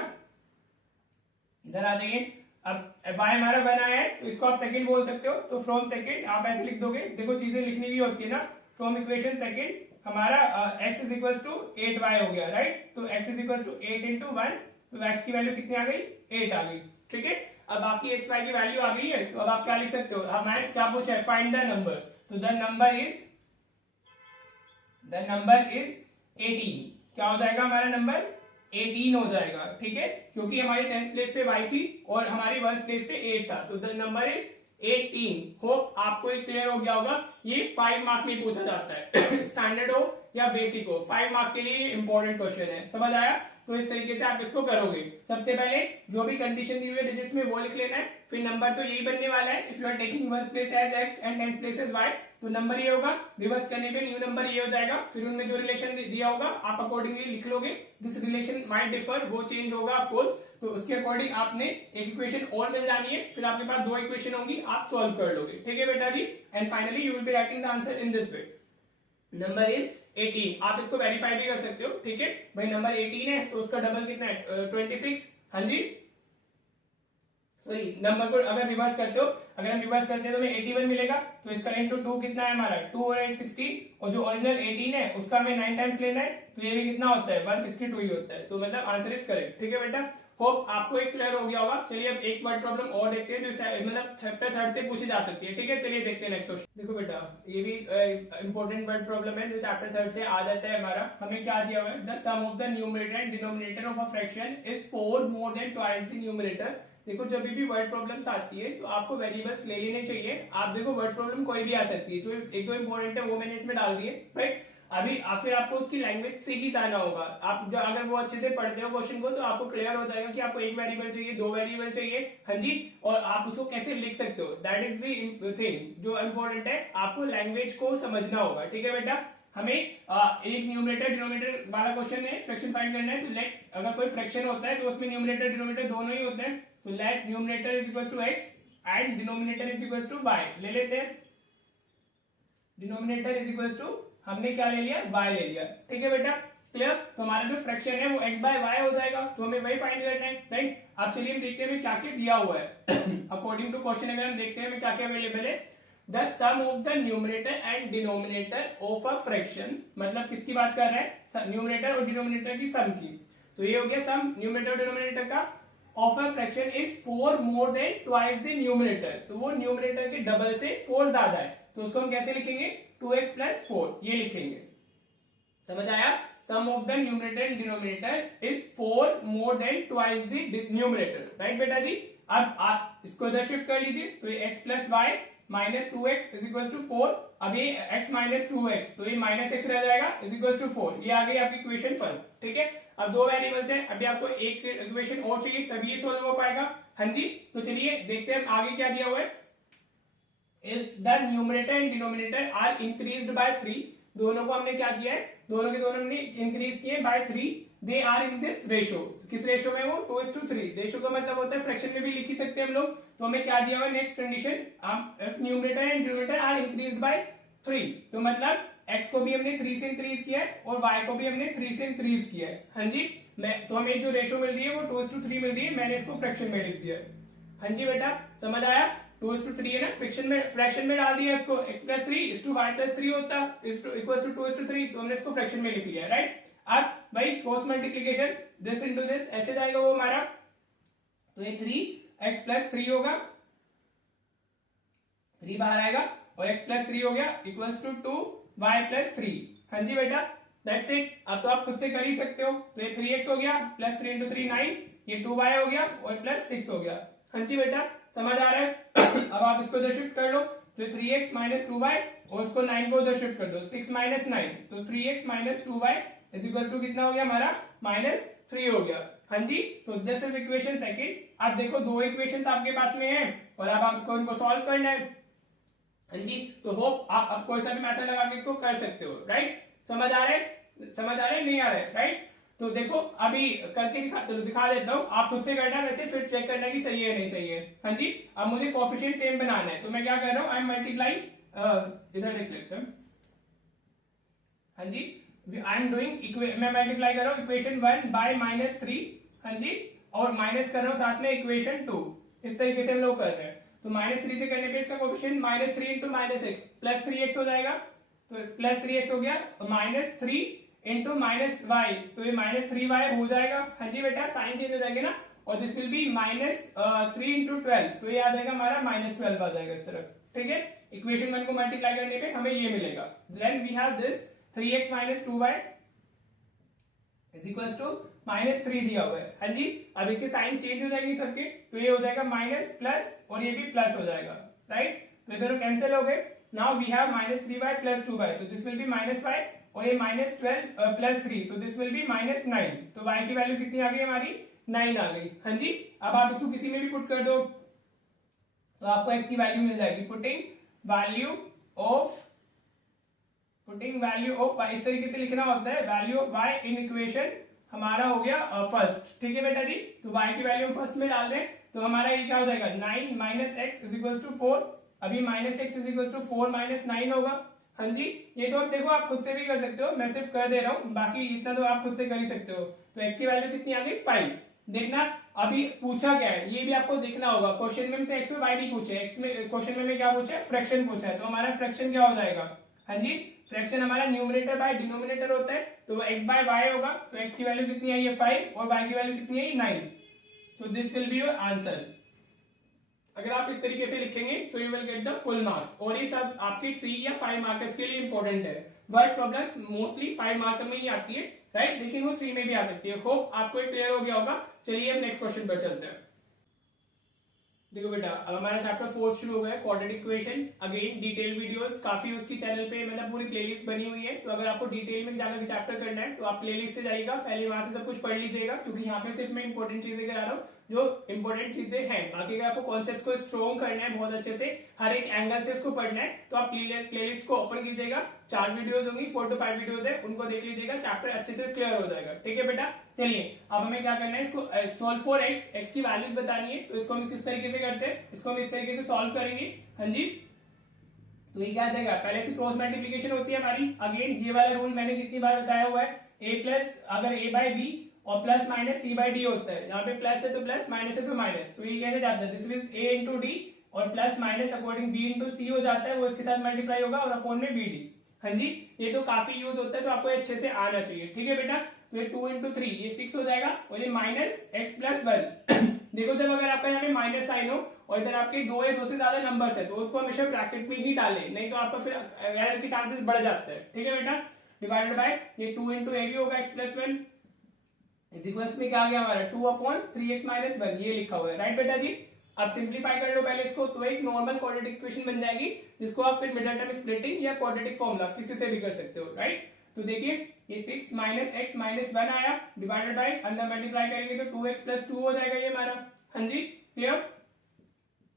इधर आ जाइए। अब y हमारा 1 आया है, तो इसको आप सेकंड बोल सकते हो, तो फ्रॉम सेकंड आप ऐसे लिख दोगे, देखो चीजें लिखनी भी होती है ना। फ्रॉम इक्वेशन सेकंड हमारा x is equal to 8y हो गया, राइट। तो x is equal to 8 into 1, तो x की वैल्यू कितनी आ गई, 8 आ गई। ठीक है, अब आपकी x y की वैल्यू आ गई है, तो अब आप क्या लिख सकते हो, हमारे क्या पूछा है, फाइंड द नंबर, तो द नंबर इज 18। क्या हो जाएगा हमारा नंबर, 18 हो जाएगा। ठीक है, क्योंकि हमारी 10th प्लेस पे y थी और हमारी 1st प्लेस पे 8 था, तो द नंबर इज 18। होप आपको एक क्लियर हो गया होगा। ये 5 मार्क में पूछा जाता है स्टैंडर्ड हो या बेसिक हो, 5 मार्क के लिए इंपॉर्टेंट क्वेश्चन है, समझ आया? तो इस तरीके से आप इसको करोगे। सबसे पहले जो भी कंडीशन दी हुई है डिजिट्स में वो लिख लेना है, फिर नंबर तो यही बनने वाला है। If you are taking 1st place as x and 10th place as y, तो नंबर ये होगा, रिवर्स करने पे न्यू नंबर ये हो जाएगा, फिर उनमें जो रिलेशन दिया होगा आप अकॉर्डिंगली लिख लोगे। दिस रिलेशन माइट डिफर, वो चेंज होगा ऑफ कोर्स, तो उसके अकॉर्डिंग आपने एक इक्वेशन और मिल जानी है, फिर आपके पास 2 इक्वेशन होंगी, आप सॉल्व कर लोगे। ठीक है बेटा जी, and finally you will be writing the answer in this way. Number is 18, आप इसको वेरीफाई भी कर सकते हो। ठीक है भाई, नंबर 18 है तो उसका डबल कितना है, 26। हाँ जी, सॉरी, नंबर को अगर रिवर्स करते हो, अगर हम रिवर्स करते हैं तो हमें 81 मिलेगा, तो इसका इंटू 2 कितना है हमारा, 2 और 8 16, और जो ओरिजिनल 18 है उसका हमें 9 टाइम्स लेना है, तो ये भी कितना होता है, 162 ही होता है। तो मतलब आंसर इज करेक्ट। ठीक है बेटा, होप आपको एक क्लियर हो गया होगा। चलिए अब एक वर्ड प्रॉब्लम और देखते हैं, जो मतलब चैप्टर 3 से पूछी जा सकती है। ठीक है, चलिए देखते हैं नेक्स्ट क्वेश्चन। देखो बेटा, ये भी इंपॉर्टेंट वर्ड प्रॉब्लम है जो चैप्टर 3 से आ जाता है हमारा। हमें क्या दिया हुआ है, the sum of the numerator and denominator of a fraction is 4 more than twice the numerator. देखो जब भी वर्ड प्रॉब्लम्स आती है तो आपको वेरिएबल्स ले लेने चाहिए। आप देखो वर्ड प्रॉब्लम कोई भी आ सकती है, जो एक दो इंपॉर्टेंट है वो मैंने इसमें डाल दिए, राइट। अभी फिर आपको उसकी लैंग्वेज से ही जाना होगा। आप जो अगर वो अच्छे से पढ़ते हो क्वेश्चन को, तो आपको क्लियर हो जाएगा कि आपको एक वेरिएबल चाहिए, 2 वेरिएबल चाहिए, हाँ जी, और आप उसको कैसे लिख सकते हो। दैट इज द थिंग जो इम्पोर्टेंट है, आपको लैंग्वेज को समझना होगा। ठीक है बेटा, हमें एक न्यूमरेटर डिनोमिनेटर वाला क्वेश्चन है, फ्रैक्शन फाइंड करना है। तो लेट, अगर कोई फ्रैक्शन होता है तो उसमें न्यूमरेटर डिनोमिनेटर दोनों ही होते हैं, तो let numerator is equal to x and denominator is equal to y ले लेते हैं। डिनोमिनेटर इज इक्वल टू, हमने क्या ले लिया, y ले लिया। ठीक है बेटा, क्लियर। तो हमारा जो फ्रैक्शन है वो x बाय y हो जाएगा, तो हमें वही फाइंड करना है, राइट। अब चलिए हम देखते हैं क्या क्या दिया हुआ है अकॉर्डिंग टू क्वेश्चन अगर हम देखते हैं क्या क्या अवेलेबल है। The sum of the numerator and denominator of a fraction, मतलब किसकी बात कर रहा है, न्यूमरेटर और डिनोमिनेटर की सम की। तो ये हो गया सम न्यूमरेटर और डिनोमिनेटर का of a fraction is 4 more than twice the numerator. तो वो न्यूमरेटर के डबल से 4 ज्यादा है, तो उसको हम कैसे लिखेंगे, 2x प्लस 4 ये लिखेंगे। समझ आया, sum of the numerator and denominator is 4 more than twice the numerator, right बेटा जी। अब आप इसको इधर शिफ्ट कर लीजिए, तो ये x plus y minus 2x is equal to 4। अब ये x माइनस 2x, तो ये माइनस x रह जाएगा इज इक्वल टू 4। ये आ गई आपकी इक्वेशन फर्स्ट। ठीक है, अब 2 वेरिएबल्स हैं, अभी आपको एक इक्वेशन और चाहिए तभी ये सोल्व हो पाएगा। हाँ जी, तो चलिए देखते हैं आगे क्या दिया हुआ है। If the numerator and denominator are increased by 3, दोनों को हमने क्या किया है, दोनों के दोनों हमने इंक्रीज किए by 3। They are in this ratio, किस रेशो में, वो 2:3। रेशो का मतलब होता है फ्रैक्शन में भी लिख ही सकते हैं हम लोग, तो हमें क्या दिया हुआ next condition, if numerator and denominator are increased by 3, तो मतलब x को भी हमने 3 से इंक्रीज किया है और y को भी हमने 3 से इंक्रीज किया है। हाँ जी, तो हमें जो रेशो मिल रही है वो 2:3 मिल रही है, मैंने इसको फ्रैक्शन में लिख दिया है। हाँ जी बेटा, समझ आया? 2:3 है ना, फ्रैक्शन में डाल दिया इसको, x + 3 = y + 3 होता इक्वल्स टू 2:3, तो हमने इसको फ्रैक्शन में लिख लिया है, राइट। अब भाई cross multiplication, this into this, ऐसे जाएगा वो हमारा, तो ये 3x + 3 होगा, 3 बाहर आएगा और x + 3 हो गया इक्वल्स टू 2y + 3। हाँ जी बेटा, दैट्स इट। अब तो आप खुद से कर ही सकते हो, तो ये 3x हो गया प्लस 3 × 3 9, ये 2y हो गया और प्लस 6 हो गया। हाँ जी बेटा, समझ आ रहा है? अब आप इसको उधर शिफ्ट कर लो, तो 3x - 2y और उसको 9 को उधर शिफ्ट कर दो, 6 - 9, तो 3x - 2y इक्वल्स टू कितना हो गया हमारा, -3 हो गया। हाँ जी, so this is equation second. आप देखो दो इक्वेशन आपके पास में है और अब आपको इनको सॉल्व करना है। हाँ जी, तो होप आप कोई सा भी मेथड लगा के इसको कर सकते हो, राइट। समझ आ रहा है नहीं आ रहा है, राइट। तो देखो अभी करके दिखा देता हूँ, आप खुद से करना है, वैसे फिर चेक करना कि सही है नहीं सही है। हाँ जी, अब मुझे कोएफिशिएंट सेम बनाना है, तो मैं क्या कर रहा हूँ, आई एम मल्टीप्लाइंग, इधर देख लेते हैं। हाँ जी, आई एम डूइंग, मैं मल्टीप्लाई कर रहा हूँ इक्वेशन 1 बाय -3। हाँ जी, और माइनस कर रहा हूँ साथ में इक्वेशन 2, इस तरीके से हम लोग कर रहे हैं। तो -3 से करने पे इसका कोएफिशिएंट -3 × -x प्लस 3x हो जाएगा, तो प्लस 3x हो गया, -3 × -y, तो ये -3y हो जाएगा। हाँ जी बेटा, साइन चेंज हो जाएंगे ना, और दिस विल बी -3 × 12, तो ये आ जाएगा हमारा -12 आ जाएगा इस तरफ, ठीक है। इक्वेशन 1 को मल्टीप्लाई करने पे हमें ये मिलेगा। Then we have this 3x - 2y is equals to -3 दिया हुआ है। हाँ जी, अब इसके साइन चेंज हो जाएंगे सबके, तो ये हो जाएगा माइनस प्लस और ये भी प्लस हो जाएगा, राइट। तो दोनों कैंसिल हो गए। Now we have -3y + 2y, तो दिस विल बी -y, और ये -12 + 3, तो दिस विल बी -9, तो y की वैल्यू कितनी आ गई हमारी, 9 आ गई। हाँ जी, अब आप इसको किसी में भी पुट कर दो तो आपको x की वैल्यू मिल जाएगी। पुटिंग वैल्यू ऑफ y, इस तरीके से लिखना होता है, value of y in equation हमारा हो गया फर्स्ट, ठीक है बेटा जी। तो y की वैल्यू हम फर्स्ट में डाल दें, तो हमारा ये क्या हो जाएगा, 9 - x = 4, अभी -x = 4 - 9 होगा। हाँ जी, ये तो अब देखो आप खुद से भी कर सकते हो, मैं सिर्फ कर दे रहा हूँ, बाकी इतना तो आप खुद से कर ही सकते हो। तो x की वैल्यू कितनी आ गई, 5। देखना अभी पूछा क्या है, ये भी आपको देखना होगा। क्वेश्चन में से x में y नहीं पूछे, x में क्वेश्चन में क्या पूछा है, फ्रैक्शन पूछा है, तो हमारा फ्रैक्शन क्या हो जाएगा। हाँ जी, फ्रैक्शन हमारा न्यूमरेटर बाय डिनोमिनेटर होता है, तो वो x बाय y होगा, तो x की वैल्यू कितनी आई है 5 और y की वैल्यू कितनी है 9, so this will B your answer. अगर आप इस तरीके से लिखेंगे so you will get the full marks, और ये सब आपके 3 या 5 मार्कर्स के लिए इंपॉर्टेंट है। वर्ड प्रॉब्लम्स मोस्टली 5 मार्कर में ही आती है, राइट, लेकिन वो 3 में भी आ सकती है। होप आपको ये क्लियर हो गया होगा। चलिए अब नेक्स्ट क्वेश्चन पर चलते हैं। देखो बेटा, अब हमारा चैप्टर 4 शुरू हो गया है, quadratic equation. Again detail videos काफी उसकी चैनल पे मतलब पूरी प्लेलिस्ट बनी हुई है, तो अगर आपको डिटेल में जाकर चैप्टर करना है तो आप प्लेलिस्ट से जाइएगा, पहले वहां से सब कुछ पढ़ लीजिएगा, क्योंकि यहाँ पे सिर्फ मैं इंपॉर्टेंट चीजें करा रहा हूँ जो इंपॉर्टेंट चीजें हैं। बाकी अगर आपको कॉन्सेप्ट को स्ट्रॉन्ग करना है बहुत अच्छे से, हर एक एंगल से इसको पढ़ना है, तो आप प्लेलिस्ट को ओपन कीजिएगा, 4 वीडियोस होंगी, 4 to 5 वीडियोस है, उनको देख लीजिएगा, चैप्टर अच्छे से क्लियर हो जाएगा, ठीक है बेटा। चलिए अब हमें क्या करना है, इसको सॉल्व फॉर x की वैल्यूज बतानी है, तो इसको हम किस तरीके से करते हैं, इसको हम इस तरीके से सॉल्व करेंगे। हाँ जी, तो ये क्या आ जाएगा, पहले से क्रॉस मल्टीप्लिकेशन होती है हमारी। अगेन ये वाला रूल मैंने कितनी बार बताया हुआ है, a+ अगर a/b और प्लस माइनस c/d होता है, यहाँ पे प्लस है तो प्लस, माइनस है तो माइनस, तो ये कैसे जाता है, दिस इज a × d और plus minus according b × c हो जाता है, वो इसके साथ मल्टीप्लाई होगा और अपॉन में bd। हाँ जी, ये तो काफी यूज होता है, तो आपको अच्छे से आना चाहिए, ठीक है बेटा। तो ये 2 × 3 ये 6 हो जाएगा, और ये -x + 1 देखो जब अगर आपका यहाँ पे माइनस साइन हो और इधर आपके 2 या 2 से ज्यादा नंबर्स है, तो उसको हमेशा ब्रैकेट में ही डालें, नहीं तो आपका फिर एरर के चांसेस बढ़ जाते हैं, ठीक है बेटा। डिवाइडेड बाय ये 2 × a भी होगा x + 1 इज इक्वल्स में क्या आ गया हमारा 2/3x - 1, ये लिखा हुआ है, राइट बेटा जी। अब सिंप्लीफाई कर लो पहले इसको, तो एक नॉर्मल क्वाड्रेटिक इक्वेशन बन जाएगी, जिसको आप फिर मिडिल टर्म स्प्लिटिंग या क्वाड्रेटिक फॉर्मूला किसी से भी कर सकते हो, राइट। तो देखिए ये 6 - x - 1 आया, डिवाइडेड बाय अंदर मल्टीप्लाई करेंगे तो 2x + 2 हो जाएगा ये हमारा। हाँ जी, clear,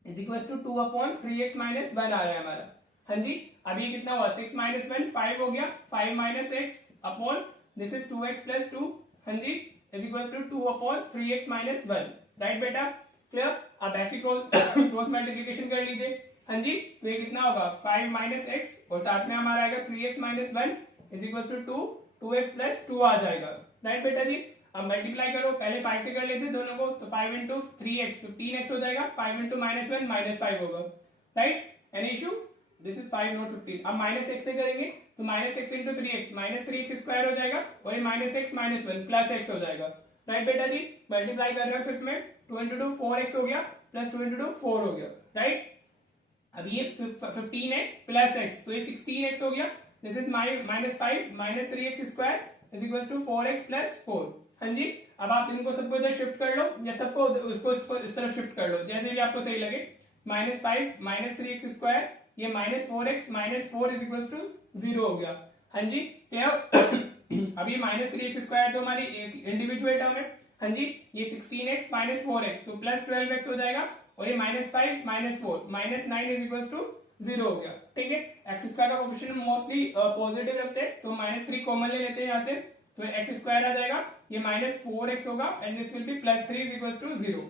is equals to 2/3x - 1 आ रहा है हमारा। हाँ जी, अब ये कितना हुआ, 6 - 1 5 हो गया, 5 - x upon this is 2x + 2। हाँ जी, is equals to 2/3x - 1, right बेटा। क्लियर। अब ऐसी क्रॉस मल्टीप्लीकेशन कर लीजिए। हाँ जी, तो ये कितना होगा 5 माइनस एक्स और साथ में हमारा आएगा 3x minus 1 is equal to 2, 2x plus 2 आ जाएगा। राइट बेटा जी, अब मल्टीप्लाई करो, पहले 5 से कर लेते दोनों को, तो 5 इंटू 3x 15x हो जाएगा, 5 इंटू माइनस 1 माइनस 5 होगा। Right, any issue? This is 5 not 15। अब माइनस एक्स से करेंगे तो minus x into 3x minus 3x square हो जाएगा और ये minus x minus 1 plus x हो जाएगा। राइट बेटा जी, मल्टीप्लाई कर रहे हो फिफ्थ में, 2 इंटू 2 4x हो गया प्लस 2 इंटू 2 4 हो गया। राइट, अब ये 15x प्लस x तो ये 16x हो गया। This is minus 5 minus 3x square is equal to 4x plus 4। हाँ जी, अब आप इनको सबको इधर शिफ्ट कर लो या सबको उसको इस तरफ शिफ्ट कर लो, जैसे भी आपको सही लगे। माइनस 5 माइनस 3x स्क्वायर, ये minus 4x minus 4 is equal to 0 हो गया। हाँ जी, अब ये माइनस 3x स्क्वायर तो हमारी इंडिविजुअल टर्म है। हाँ जी, ये 16x माइनस 4x तो प्लस 12x हो जाएगा और ये minus 5 minus 4 minus 9 is equal to 0 हो गया। ठीक है, एक्स स्क्वायर का कोफिशिएंट मोस्टली पॉजिटिव रखते हैं तो माइनस 3 कॉमन ले लेते हैं यहाँ से, तो एक्स स्क्वायर आ जाएगा, ये माइनस 4x होगा and this will be plus 3 is equal to 0।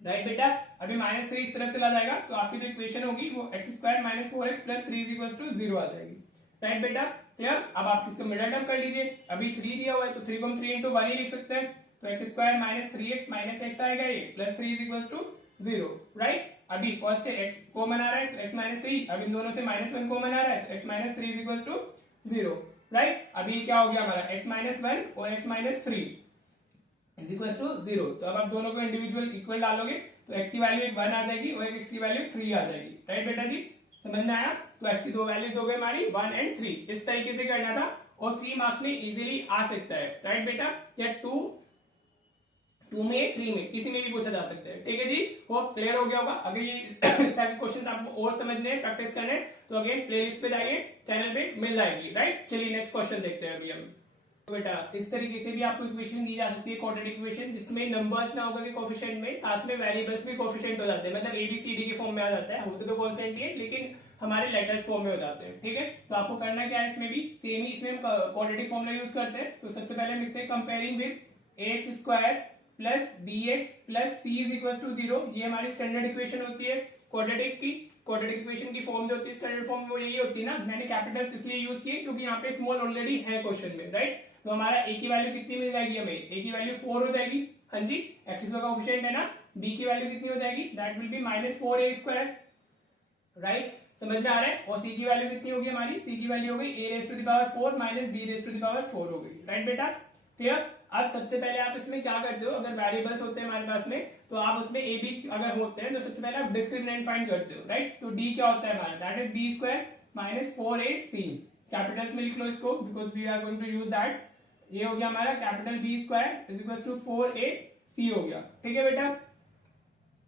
Right बेटा, अभी माइनस 3 इस तरफ चला जाएगा तो आपकी जो इक्वेशन होगी वो x square minus 4x plus 3 is equal to 0 आ जाएगी। राइट बेटा, क्लियर। अब आप इसको मिडिल टर्म कर लीजिए, अभी 3 दिया हुआ है तो 3 को हम 3 इंटू 1 ही लिख सकते हैं, तो x square minus 3x minus x आएगा ये plus 3 is equal to 0। Right, अभी फर्स्ट से x कॉमन आ रहा है तो x माइनस 3, अब इन दोनों से माइनस 1 कॉमन आ रहा है तो x minus 3 is equal to 0। Right, अभी क्या हो गया हमारा x माइनस 1 और x minus 3 is equal to 0। तो अब आप दोनों को इंडिविजुअल इक्वल डालोगे तो x की वैल्यू 1 आ जाएगी और x की वैल्यू 3 आ जाएगी। राइट बेटा जी, समझ में आया? तो x की दो वैल्यूज हो गई हमारी 1 एंड 3। इस तरीके से करना था और 3 मार्क्स में इजीली आ सकता है। राइट बेटा, या 2 में 3 में किसी में भी पूछा जा सकता है। ठीक है जी, होप क्लियर हो गया होगा। अगर ये इस टाइप के क्वेश्चन आपको और समझने हैं, प्रैक्टिस करने हैं, तो अगेन प्लेलिस्ट पे जाइए, चैनल पे मिल जाएगी। राइट, चलिए नेक्स्ट क्वेश्चन देखते हैं अभी हम। बेटा, इस तरीके से भी आपको इक्वेशन दी जा सकती है, क्वाड्रेटिक इक्वेशन, जिसमें नंबर्स ना होकर के कोफिशिएंट में साथ में वेरिएबल्स भी कोफिशिएंट हो जाते हैं, मतलब ABCD के फॉर्म में आ जाता है, होते तो कांस्टेंट ही है लेकिन हमारे लेटर्स फॉर्म में हो जाते हैं। ठीक है, तो आपको करना क्या है, इसमें भी सेम ही, इसमें हम क्वाड्रेटिक फॉर्मूला यूज करते हैं। तो सबसे पहले हम लिखते हैं comparing with ax square plus bx plus c is equal to 0। ये हमारी स्टैंडर्ड इक्वेशन होती है क्वाड्रेटिक की। क्वाड्रेटिक इक्वेशन की फॉर्म जो होती है स्टैंडर्ड फॉर्म वो यही होती है ना। मैंने कैपिटल्स इसलिए यूज किए क्योंकि यहाँ पे स्मॉल ऑलरेडी है क्वेश्चन में। राइट, तो हमारा a की वैल्यू कितनी मिल जाएगी हमें, a की वैल्यू 4 हो जाएगी। हाँ जी, एक्सिस का कोएफिशिएंट है ना, b की वैल्यू कितनी हो जाएगी, that will be minus 4a square. Right, समझ में आ रहा है? और c की वैल्यू कितनी होगी हमारी, c की वैल्यू हो गई a raise to the power 4 minus b raise to the power 4 हो गई। राइट बेटा, क्लियर। अब सबसे पहले आप इसमें क्या करते हो, अगर वेरिएबल्स होते हैं हमारे पास में तो आप उसमें a b अगर होते हैं तो सबसे पहले आप डिस्क्रिमिनेंट फाइंड करते हो। राइट, तो d क्या होता है हमारा, that is b square minus 4ac। Capitals में लिख लो इसको because we are going to use that. ये हो गया हमारा capital B square is equal to 4ac हो गया। ठीक है बेटा,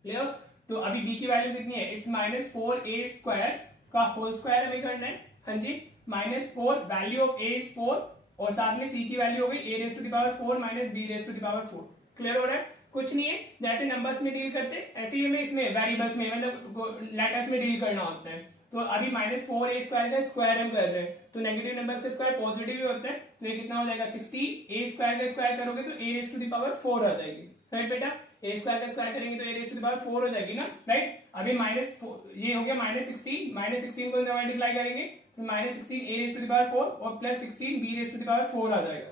क्लियर। तो अभी b की वैल्यू कितनी है, इट्स माइनस 4a स्क्वायर का होल स्क्वायर हमें करना है। हाँ जी, minus 4 value of a is 4 और साथ में c की वैल्यू हो गई a raise to the power 4 minus b raise to the power 4। Clear हो रहा है? कुछ नहीं है, जैसे नंबर्स में डील करते ऐसे ही हमें इसमें वेरिएबल्स में मतलब लेटर्स में डील करना होता है। तो अभी माइनस 4a स्क्वायर का स्क्वायर हम कर रहे हैं, तो नेगेटिव नंबर्स का स्क्वायर पॉजिटिव ही होता है, तो ये कितना हो जाएगा 16। a स्क्वायर का स्क्वायर करोगे तो a raise to the power 4 आ जाएगी। राइट बेटा, a स्क्वायर का स्क्वायर करेंगे तो a raise to the power 4 हो जाएगी ना। राइट, अभी माइनस ये हो गया माइनस 16, माइनस 16 को मल्टीप्लाई करेंगे तो minus 16 a raise to the power 4 और plus 16 b raise to the power 4 आ जाएगा।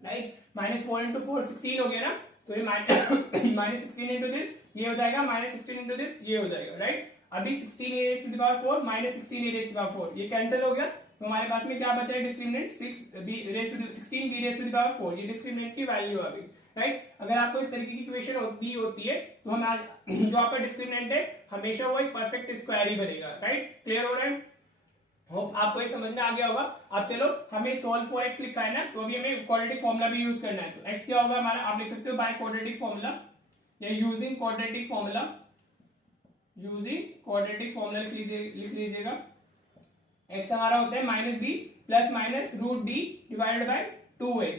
राइट, माइनस 4 इंटू 4 16 हो गया ना, तो ये माइनस 16 इंटू दिस ये हो जाएगा, माइनस 16 इंटू दिस ये हो जाएगा। राइट, अभी 16 a raise to the power 4 minus 16 a raise to the power 4 ये कैंसिल हो गया, तो हमारे पास में क्या बचा है discriminant 16 b raise to the power 4। ये डिस्क्रिमिनेंट की वैल्यू है अभी। राइट, अगर आपको इस तरीके की इक्वेशन होती है तो हम जो आपका डिस्क्रिमिनेंट है हमेशा वो एक परफेक्ट स्क्वायर ही बनेगा। राइट, क्लियर हो रहा है? होप आपको ये समझ में आ गया होगा। अब चलो, हमें सॉल्व फॉर x लिखा है ना, तो अभी हमें क्वाड्रेटिक फॉर्मूला भी यूज करना है। तो x क्या होगा हमारा, आप लिख सकते हो बाय क्वाड्रेटिक फॉर्मूला या using quadratic formula. Using quadratic formula लिख लीजिएगा। x हमारा होता है minus b plus minus root d divided by 2a।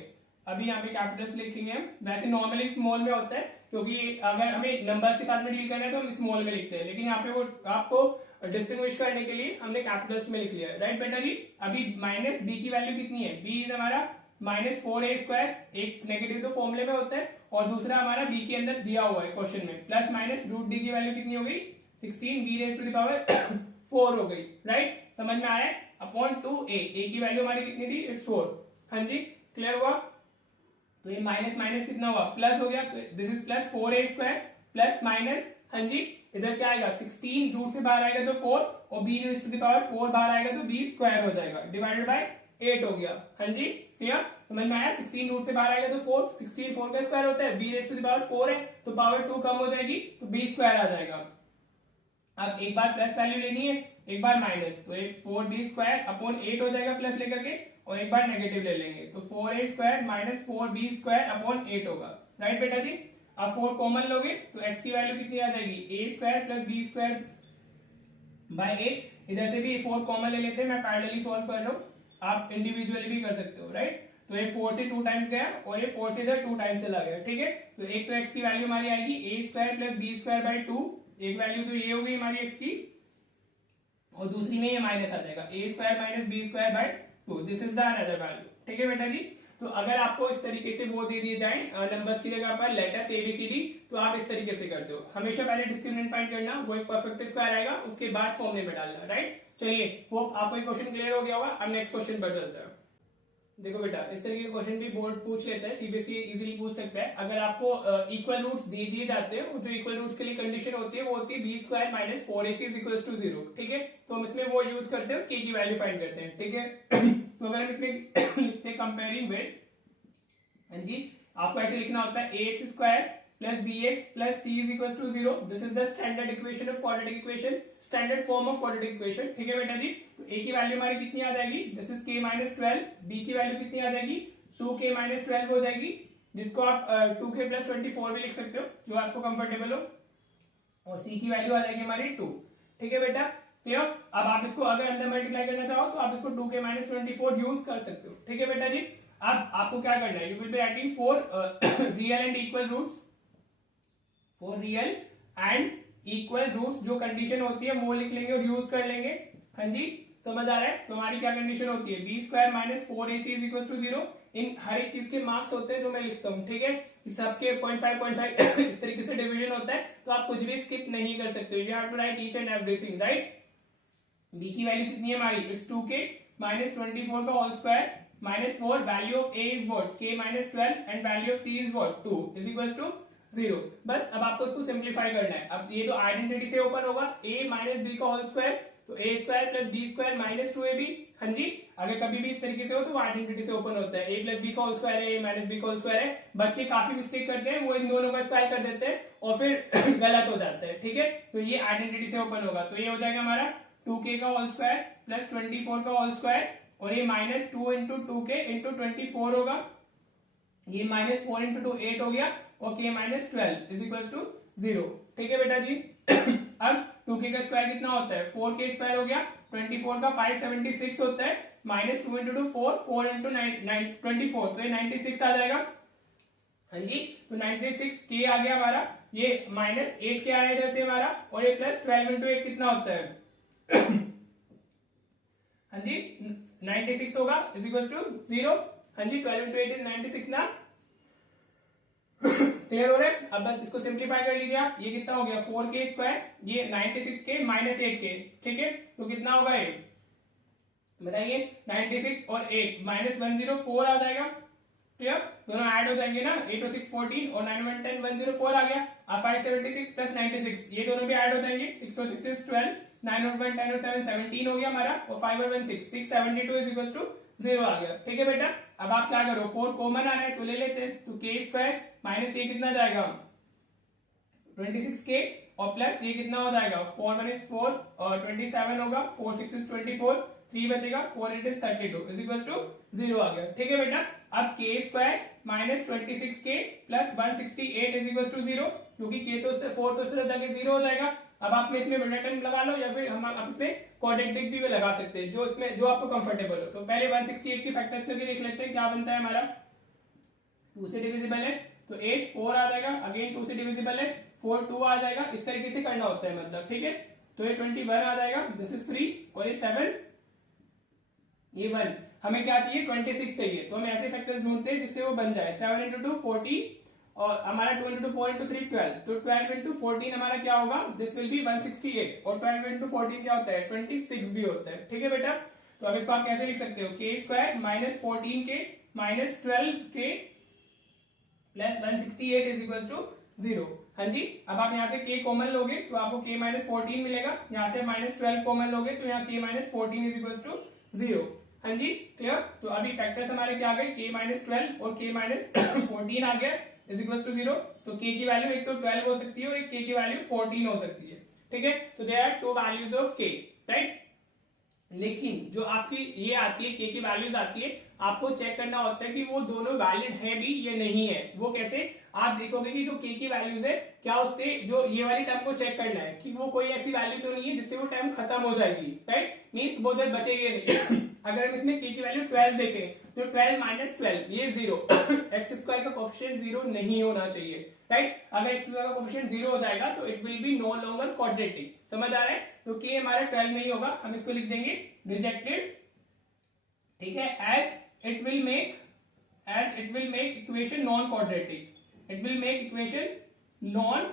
अभी यहाँ पे कैपिटल्स लिखेंगे हम, वैसे नॉर्मली स्मॉल में होता है क्योंकि अगर हमें नंबर्स के साथ में डील करना है तो हम स्मॉल में लिखते हैं, लेकिन यहाँ पे वो आपको डिस्टिंग्विश करने के लिए हमने कैपिटल्स में लिख लिया है। राइट बेटा जी, अभी माइनस b की वैल्यू कितनी है, b इज हमारा माइनस 4a स्क्वायर, एक नेगेटिव तो फॉर्मूले में होता है और दूसरा हमारा बी के अंदर दिया हुआ है क्वेश्चन में, प्लस माइनस रूट डी की वैल्यू कितनी हो गई 16 b raise to the power 4 हो गई, राइट, समझ में आ रहा है, अपॉन 2a, a की वैल्यू हमारी कितनी थी, इट्स 4। हाँ जी, क्लियर हुआ। तो ये माइनस माइनस कितना हुआ, प्लस हो गया, this is plus 4a square plus minus, हाँ जी, इधर क्या आएगा 16 रूट से बाहर आएगा तो 4 और b raise to the power 4 बाहर आएगा तो b स्क्वायर हो जाएगा, डिवाइडेड बाय 8 हो गया। हाँ जी, क्लियर, समझ में आया। 16 रूट से बाहर आएगा तो 4, 16 4 का स्क्वायर होता है, b raise to the power 4 है तो पावर 2 कम हो जाएगी तो b स्क्वायर आ जाएगा। अब एक बार प्लस वैल्यू लेनी है, एक बार माइनस, तो एक 4b स्क्वायर अपॉन 8 हो जाएगा प्लस लेकर के, और एक बार नेगेटिव ले लेंगे तो 4a square minus 4b square upon 8 होगा, राइट बेटा जी। अब 4 कॉमन लोगे तो x की वैल्यू कितनी आ जाएगी, a square plus b square by 8। इधर से भी 4 कॉमन ले लेते हैं, मैं पैरेलली सॉल्व कर रहा हूँ, आप इंडिविजुअली भी कर सकते हो, राइट। तो ये 4 से 2 टाइम्स गया और ये 4 से इधर 2 टाइम्स चला गया, ठीक है। तो एक तो x की वैल्यू हमारी आएगी a square plus b square by 2, एक वैल्यू तो ये होगी हमारी x की, और दूसरी में ये माइनस आ जाएगा a square minus b square by 2, this is the another value, ठीक है बेटा जी। तो अगर आपको इस तरीके से वो दे दिए जाए नंबर्स की जगह पर लेटर्स ABCD, तो आप इस तरीके से करते हो, हमेशा पहले डिस्क्रिमिनेंट फाइंड करना, वो एक परफेक्ट स्क्वायर आएगा, उसके बाद फॉर्मूले में डालना, राइट। चलिए, होप आपको ये क्वेश्चन क्लियर हो गया होगा। अब नेक्स्ट क्वेश्चन पर चलते हैं। देखो बेटा, इस तरीके के क्वेश्चन भी बोर्ड पूछ लेता है, सीबीएसई इजीली पूछ सकता है। अगर आपको इक्वल रूट्स दे दिए जाते हैं, जो इक्वल रूट्स के लिए कंडीशन होती है वो होती है b square minus 4ac is equal to 0, ठीक है। तो हम इसमें वो यूज करते हैं, k की वैल्यू फाइंड करते हैं, ठीक है। तो अगर हम इसमें लिखते हैं कंपेयरिंग विद, हाँ जी, आपको ऐसे लिखना होता है ax square plus bx plus c is equal to 0, this is the standard equation of quadratic equation, standard form of quadratic equation, ठीक है बेटा जी। तो a की वैल्यू हमारी कितनी आ जाएगी, this is k minus 12, b की वैल्यू कितनी आ जाएगी 2k माइनस 12 हो जाएगी, जिसको आप 2k प्लस 24 भी लिख सकते हो, जो आपको कंफर्टेबल हो, और c की वैल्यू आ जाएगी हमारी 2, ठीक है बेटा, क्लियर। अब आप इसको अगर अंदर मल्टीप्लाई करना चाहो तो आप इसको 2k माइनस 24 यूज कर सकते हो, ठीक है बेटा जी। अब आपको क्या करना है, you will be writing for real and equal roots, for real and equal roots जो कंडीशन होती है वो लिख लेंगे और यूज कर लेंगे, हाँ जी, समझ आ रहा है। तो हमारी क्या कंडीशन होती है, b square minus 4ac is equal to 0, इन हर एक चीज के मार्क्स होते हैं जो मैं लिखता हूँ, ठीक है, सबके 0.5 इस तरीके से डिवीजन होता है, तो आप कुछ भी स्किप नहीं कर सकते, you have to write each and everything, right. b की वैल्यू कितनी है हमारी, इट्स 2k माइनस 24 का whole square minus 4, value of a is what k minus 12 and value of c is what 2 is equal to 0। बस अब आपको इसको simplify करना है। अब ये तो आइडेंटिटी से ओपन होगा, a माइनस b का होल स्क्वायर, तो a square plus b square minus 2ab, हाँ जी, अगर कभी भी इस तरीके से हो तो वो आइडेंटिटी से ओपन होता है, a प्लस b का होल स्क्वायर है, a माइनस b का होल स्क्वायर है। बच्चे काफी मिस्टेक करते हैं, वो इन दोनों का स्क्वायर कर देते हैं और फिर गलत हो जाता है, ठीक है। तो ये आइडेंटिटी से ओपन होगा, तो ये हो जाएगा हमारा 2k का होल स्क्वायर प्लस 24 का होल स्क्वायर, और ये माइनस 2 इंटू 2k इंटू 24 होगा, ये माइनस 4 इंटू 2 8 हो गया, और k minus 12 is equal to 0, ठीक है बेटा जी। अब 2k का स्क्वायर कितना होता है, 4k स्क्वायर हो गया, 24 का 576 होता है, माइनस 2 इंटू 2 4 इंटू 24, तो ये 96 आ जाएगा, हाँ जी। तो 96 k आ गया हमारा, ये माइनस 8 k आया इधर से हमारा, और ये प्लस 12 इंटू 8 कितना होता है हाँ जी 96 होगा इज इक्वल टू 0, हाँ जी, 12 इंटू 8 इज 96 ना, क्लियर हो रहा है। अब बस इसको सिंप्लीफाई कर लीजिए आप, ये कितना हो गया 4k स्क्वायर, ये 96k माइनस 8k, ठीक है, तो कितना होगा ये बताइए, 96 और 8 माइनस 104 आ जाएगा, क्लियर, दोनों ऐड हो जाएंगे ना, 8 और 6 14 और 9 और 10 104 आ गया। अब 576 प्लस 96 ये दोनों भी ऐड हो जाएंगे, 6 और 6 is 12, 9 और 1 10 और 7 17 हो गया हमारा, और 5 और 1 6 672 इज इक्वल टू 0 आ गया, ठीक है बेटा। अब आप क्या करो, 4 कॉमन आ रहा है तो ले लेते हैं, तो k स्क्वायर माइनस ये कितना जाएगा 26k, और प्लस ये कितना हो जाएगा 4 1 is 4 और 27 होगा, 4 6 is 24, 3 बचेगा, 4 8 is 32 इज इक्वल टू 0 आ गया, ठीक है बेटा। अब k square minus 26k plus 168 is equal to 0, क्योंकि k तो 4 तो सिर्फ जाके 0 हो जाएगा। अब आप इसमें रिडक्शन लगा लो, या फिर हम आप इसमें क्वाड्रेटिक भी लगा सकते हैं, जो इसमें जो आपको कंफर्टेबल हो। तो पहले 168 की फैक्टर्स करके देख लेते हैं क्या बनता है हमारा, 2 से डिविजिबल है तो 8 4 आ जाएगा, अगेन 2 से डिविजिबल है 4 2 आ जाएगा, इस तरीके से करना होता है मतलब, ठीक है। तो ये 21 आ जाएगा, दिस इज 3, और ये 7 ये 1, हमें क्या चाहिए 26 चाहिए, तो हम ऐसे फैक्टर्स ढूंढते हैं जिससे वो बन जाए, 7 इंटू 2 40 और हमारा 2 इंटू 4 इंटू 3 12, तो 12 इंटू 14 हमारा क्या होगा, दिस विल बी 168, और 12 इंटू 14 क्या होता है 26 भी होता है। ठीक है बेटा, तो अब इसको आप कैसे लिख सकते हो, के स्क्वायर माइनस 14 के माइनस 12 के प्लस 168 इज इक्वल टू 0। हाँ जी, अब आप यहाँ से k कॉमन लोगे तो आपको k माइनस 14 मिलेगा, यहाँ से माइनस 12 कॉमन लोगे तो यहाँ k minus 14 is equal to 0। हाँ जी क्लियर, तो अभी फैक्टर्स हमारे क्या आ गए, k माइनस 12 और k माइनस 14 आ गया इज इक्वल टू 0। तो k की वैल्यू एक तो 12 हो सकती है और एक k की वैल्यू 14 हो सकती है। ठीक है, तो there are two values of k, right. लेकिन जो आपकी ये आती है k की वैल्यूज आती है, आपको चेक करना होता है कि वो दोनों वैलिड है भी या नहीं है। वो कैसे, आप देखोगे कि जो k की वैल्यूज है क्या उससे जो ये वाली टर्म को चेक करना है कि वो कोई ऐसी वैल्यू तो नहीं है जिससे वो टर्म खत्म हो जाएगी, राइट, मीन्स वो देर बचेगी नहीं। अगर हम इसमें k की वैल्यू 12 देखें तो 12 माइनस 12 ये 0, एक्स स्क्वायर का कोफिशिएंट 0 नहीं होना चाहिए, राइट। अगर एक्स स्क्वायर का कोफिशिएंट 0 हो जाएगा तो it will be no longer quadratic, समझ आ रहा है। तो k हमारा 12 नहीं होगा, हम इसको लिख देंगे रिजेक्टेड। ठीक है, as it will make equation non quadratic, it will make equation non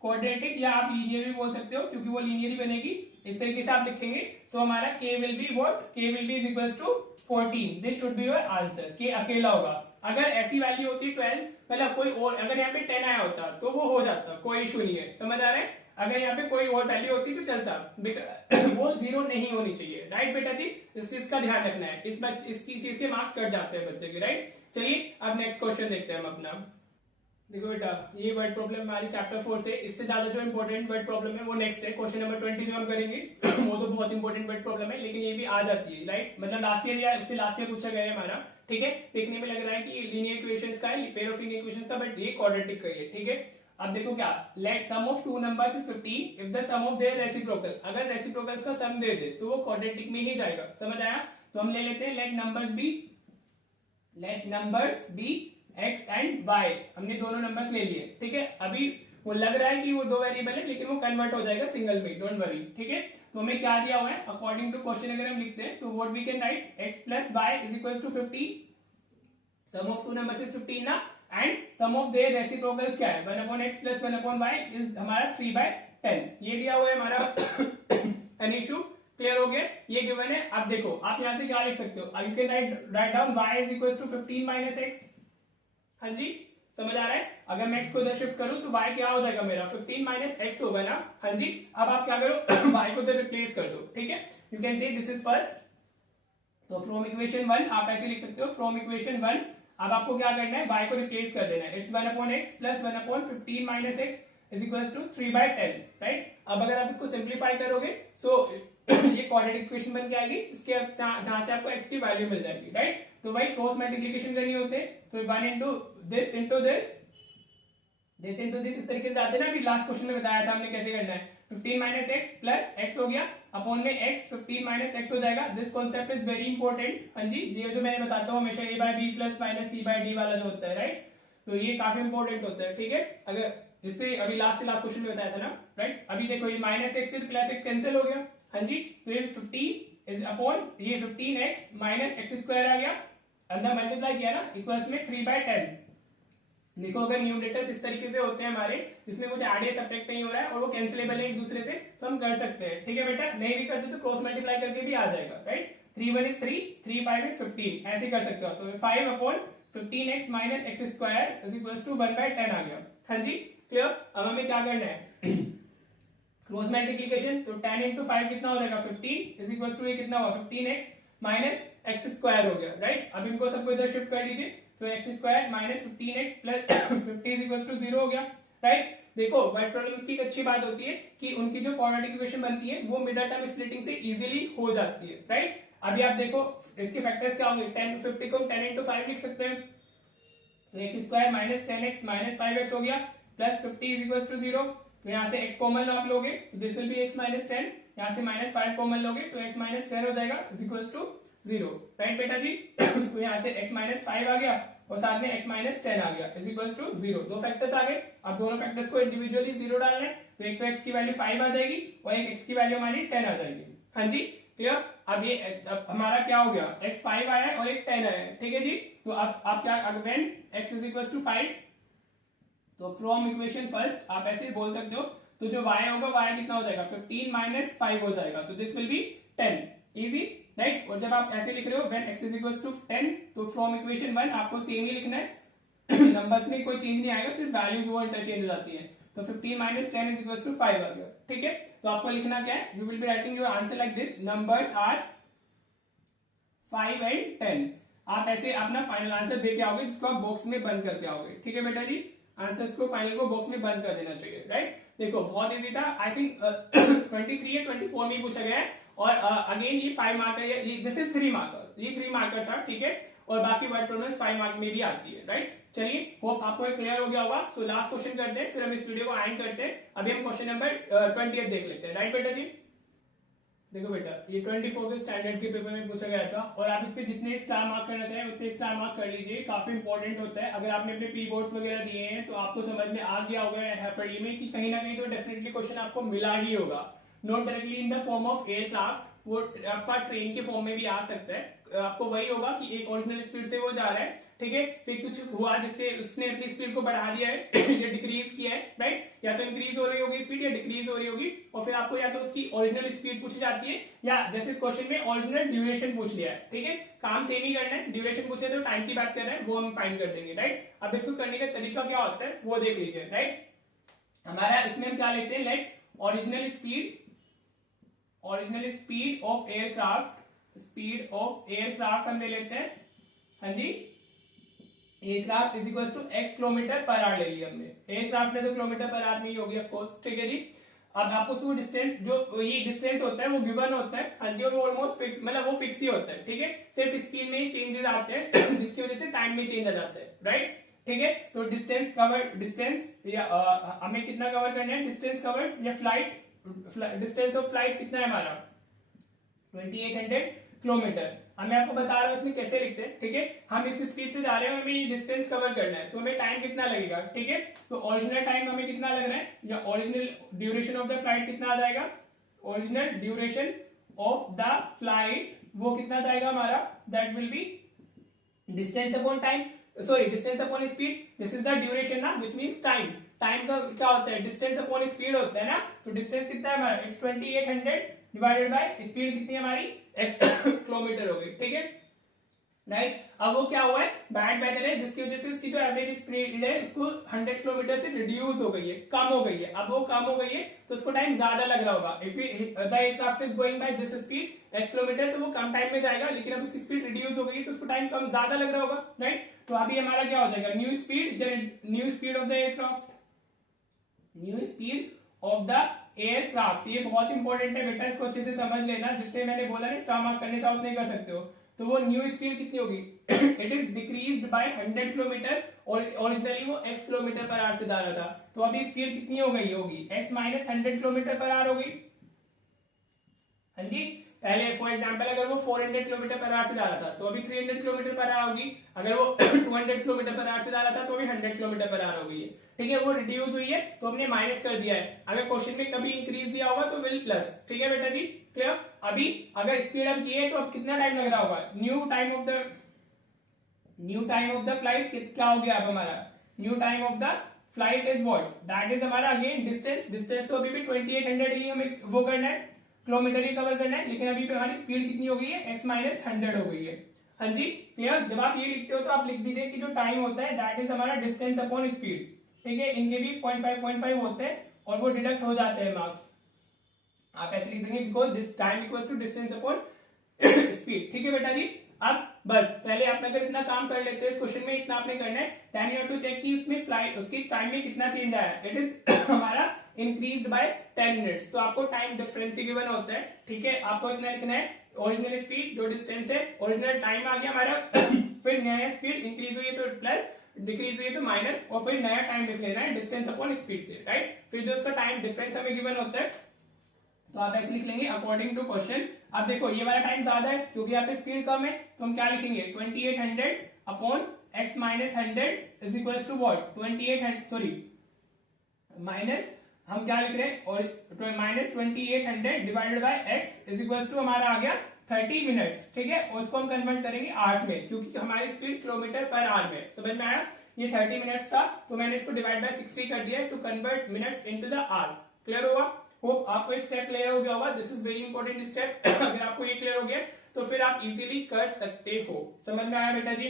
quadratic, या आप लीनियर भी बोल सकते हो क्योंकि वो लीनियर ही बनेगी। इस तरीके से आप लिखेंगे। सो हमारा k will be what, k will be is equals to 14, this should be your answer. k अकेला होगा। अगर ऐसी वैल्यू होती 12, मतलब कोई और, अगर यहाँ पे 10 आया होता तो वो हो जाता, कोई इशू नहीं है, समझ आ रहा है। अगर यहाँ पे कोई और वैल्यू होती तो चलता, वो 0 नहीं होनी चाहिए, राइट बेटा जी, इस चीज का ध्यान रखना है। इसकी चीज के मार्क्स कट जाते हैं बच्चे के, राइट। चलिए अब नेक्स्ट क्वेश्चन देखते हैं हम अपना। देखो बेटा, ये वर्ड प्रॉब्लम हमारी चैप्टर 4 से, इससे ज्यादा जो इंपॉर्टेंट वर्ड प्रॉब्लम है वो नेक्स्ट है, क्वेश्चन नंबर 20 जो हम करेंगे। वो तो बहुत इंपॉर्टेंट वर्ड प्रॉब्लम है, लेकिन ये भी आ जाती है, राइट। मतलब लास्ट ईयर या उससे लास्ट ईयर पूछा गया है हमारा। ठीक है, देखने में लग रहा है कि लीनियर इक्वेशंस का है, पेयर ऑफ लीनियर इक्वेशंस का, बट ये क्वाड्रेटिक का है। ठीक है, अब देखो क्या, let sum of two numbers is 15 if the sum of their reciprocal, अगर रेसिप्रोकल्स का सम दे दे तो वो क्वाड्रेटिक में ही जाएगा, समझ आया। तो हम ले लेते हैं let numbers be x and y, हमने दोनों नंबर्स ले लिए। ठीक है, अभी वो लग रहा है कि वो दो वेरिएबल है, लेकिन वो कन्वर्ट हो जाएगा सिंगल में, डोंट वरी। ठीक है, तो हमें क्या दिया हुआ है अकॉर्डिंग टू क्वेश्चन, अगर हम लिखते हैं तो what we can write, x plus y is equal to 50, sum of two numbers is 15 ना, and sum of their reciprocals क्या है 1/x प्लस 1/y इज हमारा 3/10, ये दिया हुआ है हमारा। एन इशू क्लियर हो गया, ये गिवन है। अब देखो आप यहां से क्या लिख सकते हो, you can write down y is equal to 15 minus x। हाँ जी, समझ आ रहा है। अगर मैं x को इधर शिफ्ट करूं तो y क्या हो जाएगा मेरा 15 माइनस x होगा ना। हाँ जी, अब आप क्या करो y को इधर रिप्लेस कर दो। ठीक है, you can say this is first, तो फ्रॉम इक्वेशन 1 आप ऐसे लिख सकते हो, फ्रॉम इक्वेशन 1 अब आपको क्या करना है, y को रिप्लेस कर देना है, it's 1/x plus 1/15 minus x is equal to 3/10, right. अब अगर आप इसको सिंप्लीफाई करोगे सो ये क्वाड्रेटिक इक्वेशन बन के आएगी, जिसके जहां से आपको x की वैल्यू मिल जाएगी, राइट। तो भाई क्रॉस मल्टीप्लिकेशन करनी होते हैं, तो 1 into this into this into this, इस तरीके से आते हैं ना। अभी लास्ट क्वेश्चन में बताया था हमने कैसे करना है, 15 माइनस एक्स प्लस एक्स हो गया, अपॉन में x 15 माइनस एक्स हो जाएगा। This concept is very important. हाँ जी, ये जो मैंने बताता हूँ हमेशा a by b plus minus c by d वाला जो होता है, राइट, तो ये काफी इंपॉर्टेंट होता है। ठीक है, अगर जिससे अभी लास्ट से लास्ट क्वेश्चन में बताया था ना, राइट। अभी देखो ये माइनस एक्स से प्लस एक्स कैंसिल हो गया। हाँ जी, तो ये 15 इज अपॉन ये 15x माइनस एक्स स्क्वायर आ गया, अंदर मल्टीप्लाई किया ना, इक्वल्स में 3/10। देखो अगर न्यूमरेटर्स इस तरीके से होते हैं हमारे, जिसमें कुछ ऐड या सब्ट्रैक्ट नहीं हो रहा है और वो कैंसिलेबल है एक दूसरे से, तो हम कर सकते हैं। ठीक है बेटा, नहीं भी करते तो क्रॉस मल्टीप्लाई करके भी आ जाएगा, राइट। 3 1 इज 3, 3 5 इज 15, ऐसे कर सकते हो। तो 5/15x minus x square is equals to 1/10 आ गया। हाँ जी क्लियर। अब हमें क्या करना है क्रॉस मल्टीप्लिकेशन, तो 10 इंटू 5 कितना हो जाएगा 15 इज इक्वल टू ये कितना हुआ 15x माइनस एक्स स्क्वायर हो गया, राइट। अब इनको सबको इधर शिफ्ट कर दीजिए, तो x square minus 15x plus 50 is equal to 0 हो गया, राइट। देखो वर्ड प्रॉब्लम्स की एक अच्छी बात होती है कि उनकी जो क्वाड्रेटिक इक्वेशन बनती है वो मिडल टर्म स्प्लिटिंग से इजीली हो जाती है, राइट। अभी आप देखो इसके फैक्टर्स क्या होंगे, 10 50 को 10 इंटू 5 लिख सकते हैं, तो x square minus 10x minus 5x हो गया, प्लस 50 इज इक्वल टू 0। तो यहाँ से x कॉमन आप लोगे, this will B x minus 10, यहाँ से माइनस 5 कॉमन लोगे तो x माइनस 10 हो जाएगा इज इक्वल टू 0, राइट बेटा जी। तो यहाँ से x माइनस 5 आ गया और साथ में x माइनस 10 आ गया इज इक्वल टू 0। दो फैक्टर्स आ गए, अब दोनों फैक्टर्स को इंडिविजुअली 0 डालना है, तो एक तो x की वैल्यू 5 आ जाएगी और एक x की वैल्यू हमारी 10 आ जाएगी। हाँ जी क्लियर। अब ये अब हमारा क्या हो गया, x 5 आया है और एक 10 आया है, ठीक है जी। तो अब आप क्या, when x is equal to 5, तो फ्रॉम इक्वेशन फर्स्ट आप ऐसे बोल सकते हो, तो जो y होगा y कितना हो जाएगा 15 माइनस 5 हो जाएगा, तो this will be 10, easy right. और जब आप ऐसे लिख रहे हो when x is equal to 10, तो फ्रॉम इक्वेशन 1 आपको सेम ही लिखना है नंबर्स में कोई चेंज नहीं आएगा, सिर्फ वैल्यूज वो इंटरचेंज हो जाती है। तो 15 माइनस 10 इज इक्वल टू 5 आ गया, ठीक है। तो आपको लिखना क्या है, you will be writing your answer like this, numbers are 5 and 10। आप ऐसे अपना फाइनल आंसर दे के आओगे, जिसको आप बॉक्स में बंद करके आओगे, ठीक है बेटा जी। आंसर्स को फाइनल को बॉक्स में बंद कर देना चाहिए, राइट। देखो बहुत इजी था, आई थिंक 23 या 24 में पूछा गया है। और अगेन ये 5 मार्कर, ये दिस इज 3 मार्कर, ये 3 मार्कर था, ठीक है। और बाकी वर्ड प्रॉब्लम्स 5 मार्क में भी आती है, राइट। चलिए होप आपको ये क्लियर हो गया होगा। सो लास्ट क्वेश्चन करते हैं, फिर हम इस वीडियो को एंड करते हैं। अभी हम क्वेश्चन नंबर 20 देख लेते हैं, राइट बेटा जी। देखो बेटा, ये 24 के स्टैंडर्ड के पेपर में पूछा गया था, और आप इस पे जितने स्टार मार्क करना चाहें उतने स्टार मार्क कर लीजिए, काफी इंपॉर्टेंट होता है। अगर आपने अपने पी बोर्ड्स वगैरह दिए हैं तो आपको समझ में आ गया होगा में कि कहीं ना कहीं तो डेफिनेटली क्वेश्चन आपको मिला ही होगा, not directly in the form of aircraft, वो आपका ट्रेन के फॉर्म में भी आ सकता है। आपको वही होगा कि एक ओरिजिनल स्पीड से वो जा रहा है, ठीक है, फिर कुछ हुआ जिससे उसने अपनी स्पीड को बढ़ा दिया है या डिक्रीज किया है, राइट। या तो इंक्रीज हो रही होगी स्पीड या डिक्रीज हो रही होगी, और फिर आपको या तो उसकी ओरिजिनल स्पीड पूछी जाती है, या जैसे इस क्वेश्चन में ओरिजिनल ड्यूरेशन पूछ लिया है, ठीक है। काम सेम ही करना है, ड्यूरेशन पूछे तो टाइम की बात कर रहे हैं, वो हम फाइंड कर देंगे, राइट। अब इसको करने का तरीका क्या होता है वो देख लीजिए, राइट। हमारा इसमें हम क्या लेते हैं, let original speed of aircraft, speed of aircraft हम ले लेते हैं, हाँ जी। Aircraft is equal to x kilometre per hour ले लिया हमने, एयरक्राफ्ट में तो किलोमीटर पर आवर में ही होगी ऑफ कोर्स, ठीक है जी। अब आपको वो डिस्टेंस, जो ये डिस्टेंस होता है वो गिवन होता है, हाँ जी, और वो ऑलमोस्ट फिक्स, मतलब वो फिक्स ही होता है, ठीक है। सिर्फ स्पीड में ही चेंजेस आते हैं जिसकी वजह से टाइम में चेंज आ जाता है, राइट, ठीक है। तो डिस्टेंस कवर, डिस्टेंस या हमें कितना कवर करना है, डिस्टेंस कवर या फ्लाइट, डिस्टेंस ऑफ फ्लाइट कितना है हमारा 2800 किलोमीटर। अब मैं आपको बता रहा हूं इसमें कैसे लिखते हैं, ठीक है। हम इस स्पीड से जा रहे हैं, हमें डिस्टेंस कवर करना है, तो हमें टाइम कितना लगेगा, ठीक है। तो ओरिजिनल टाइम हमें कितना लग रहा है, या original duration of the flight कितना आ जाएगा, original duration of the flight वो कितना जाएगा हमारा, that will be distance upon time, sorry distance upon speed, this is the duration ना, विच मीन्स टाइम। टाइम का क्या होता है, डिस्टेंस अपॉन स्पीड होता है ना। तो डिस्टेंस कितना है हमारा, इट्स 2800 डिवाइडेड बाय स्पीड कितनी है हमारी x किलोमीटर हो गई, ठीक है, राइट। अब वो क्या हुआ है, बैड वेदर है, जिसकी वजह से उसकी जो एवरेज स्पीड है उसको 100 किलोमीटर से रिड्यूस हो गई है, कम हो गई है। अब वो कम हो गई है तो उसको टाइम ज्यादा लग रहा होगा। If the aircraft is going by this speed x kilometre, तो वो कम टाइम में जाएगा, लेकिन अब उसकी स्पीड रिड्यूस हो गई है तो उसको टाइम कम ज्यादा लग रहा होगा, राइट। तो अभी हमारा क्या हो जाएगा, new speed of the aircraft, new speed of the aircraft. ये बहुत इंपॉर्टेंट है बेटा, इसको अच्छे से समझ लेना, जितने मैंने बोला ना स्टार मार्क करने चाहो उतने कर सकते हो। तो वो न्यू स्पीड कितनी होगी it is decreased bye 100 kilometre, और ओरिजिनली वो x किलोमीटर पर आवर से जा रहा था, तो अभी स्पीड कितनी हो गई होगी, x minus 100 kilometre per our होगी, हाँ जी। पहले फॉर एग्जांपल अगर वो 400 किलोमीटर पर आवर से जा रहा था तो अभी 300 किलोमीटर पर आवर होगी, अगर वो 200 किलोमीटर पर आवर से जा रहा था तो अभी 100 किलोमीटर पर आवर हो गई है, ठीक है। वो रिड्यूस हुई है तो हमने माइनस कर दिया है, अगर क्वेश्चन में कभी इंक्रीज दिया होगा तो विल प्लस, ठीक है बेटा जी, क्लियर। अभी अगर स्पीड अप की है तो अब कितना टाइम लग रहा होगा, new time of the flight क्या हो गया अब हमारा, new time of the flight is what, that is हमारा अगेन डिस्टेंस तो अभी भी 2800 ही हमें वो करना है, किलोमीटर ही कवर करना है, लेकिन अभी पे हमारी स्पीड कितनी हो गई है, x माइनस 100 हो गई है, हाँ जी, क्लियर। जब आप ये लिखते हो तो आप लिख दीजिए कि जो टाइम होता है दैट इज हमारा डिस्टेंस अपॉन स्पीड, ठीक है। इनके भी 0.5 होते हैं और वो डिडक्ट हो जाते हैं मार्क्स, आप ऐसे लिख देंगे because this time equals to distance upon speed, ठीक है बेटा जी। अब बस पहले आप अगर इतना काम कर लेते हो इस क्वेश्चन में, इतना आपने करना है, then you have to check कि उसमें फ्लाइट उसकी टाइम में कितना चेंज आया, इट इज हमारा इंक्रीज्ड बाय 10 मिनट्स। तो आपको टाइम डिफरेंस ही गिवन होता है, ठीक है। आपको इतना लिखना है, ओरिजिनल स्पीड जो डिस्टेंस है, ओरिजिनल टाइम आ गया हमारा फिर नया स्पीड इंक्रीज हुई है तो प्लस, डिक्रीज हुई है तो माइनस, और फिर नया टाइम लिख लेना है डिस्टेंस अपॉन स्पीड से, राइट। फिर जो उसका टाइम डिफरेंस हमें गिवन होता है तो आप ऐसे लिख लेंगे अकॉर्डिंग टू क्वेश्चन। अब देखो ये वाला टाइम ज्यादा है क्योंकि यहाँ पे स्पीड कम है, तो हम क्या लिखेंगे 2800 upon x minus 100 is equal to what 2800 sorry minus हम क्या लिख रहे हैं, और -2800 divided by x is equal to हमारा आ गया 30 मिनट्स, ठीक है। और उसको हम कन्वर्ट करेंगे आवर्स में, क्योंकि हमारी स्पीड किलोमीटर पर आवर में, समझ में आया। ये 30 मिनट्स था, तो मैंने इसको डिवाइड बाय 60 कर दिया to convert minutes into the hour. Clear होगा? होप आपको स्टेप क्लियर हो गया होगा। This is very important step. अगर आपको ये क्लियर हो गया तो फिर आप इजीली कर सकते हो। समझ में आया बेटा जी?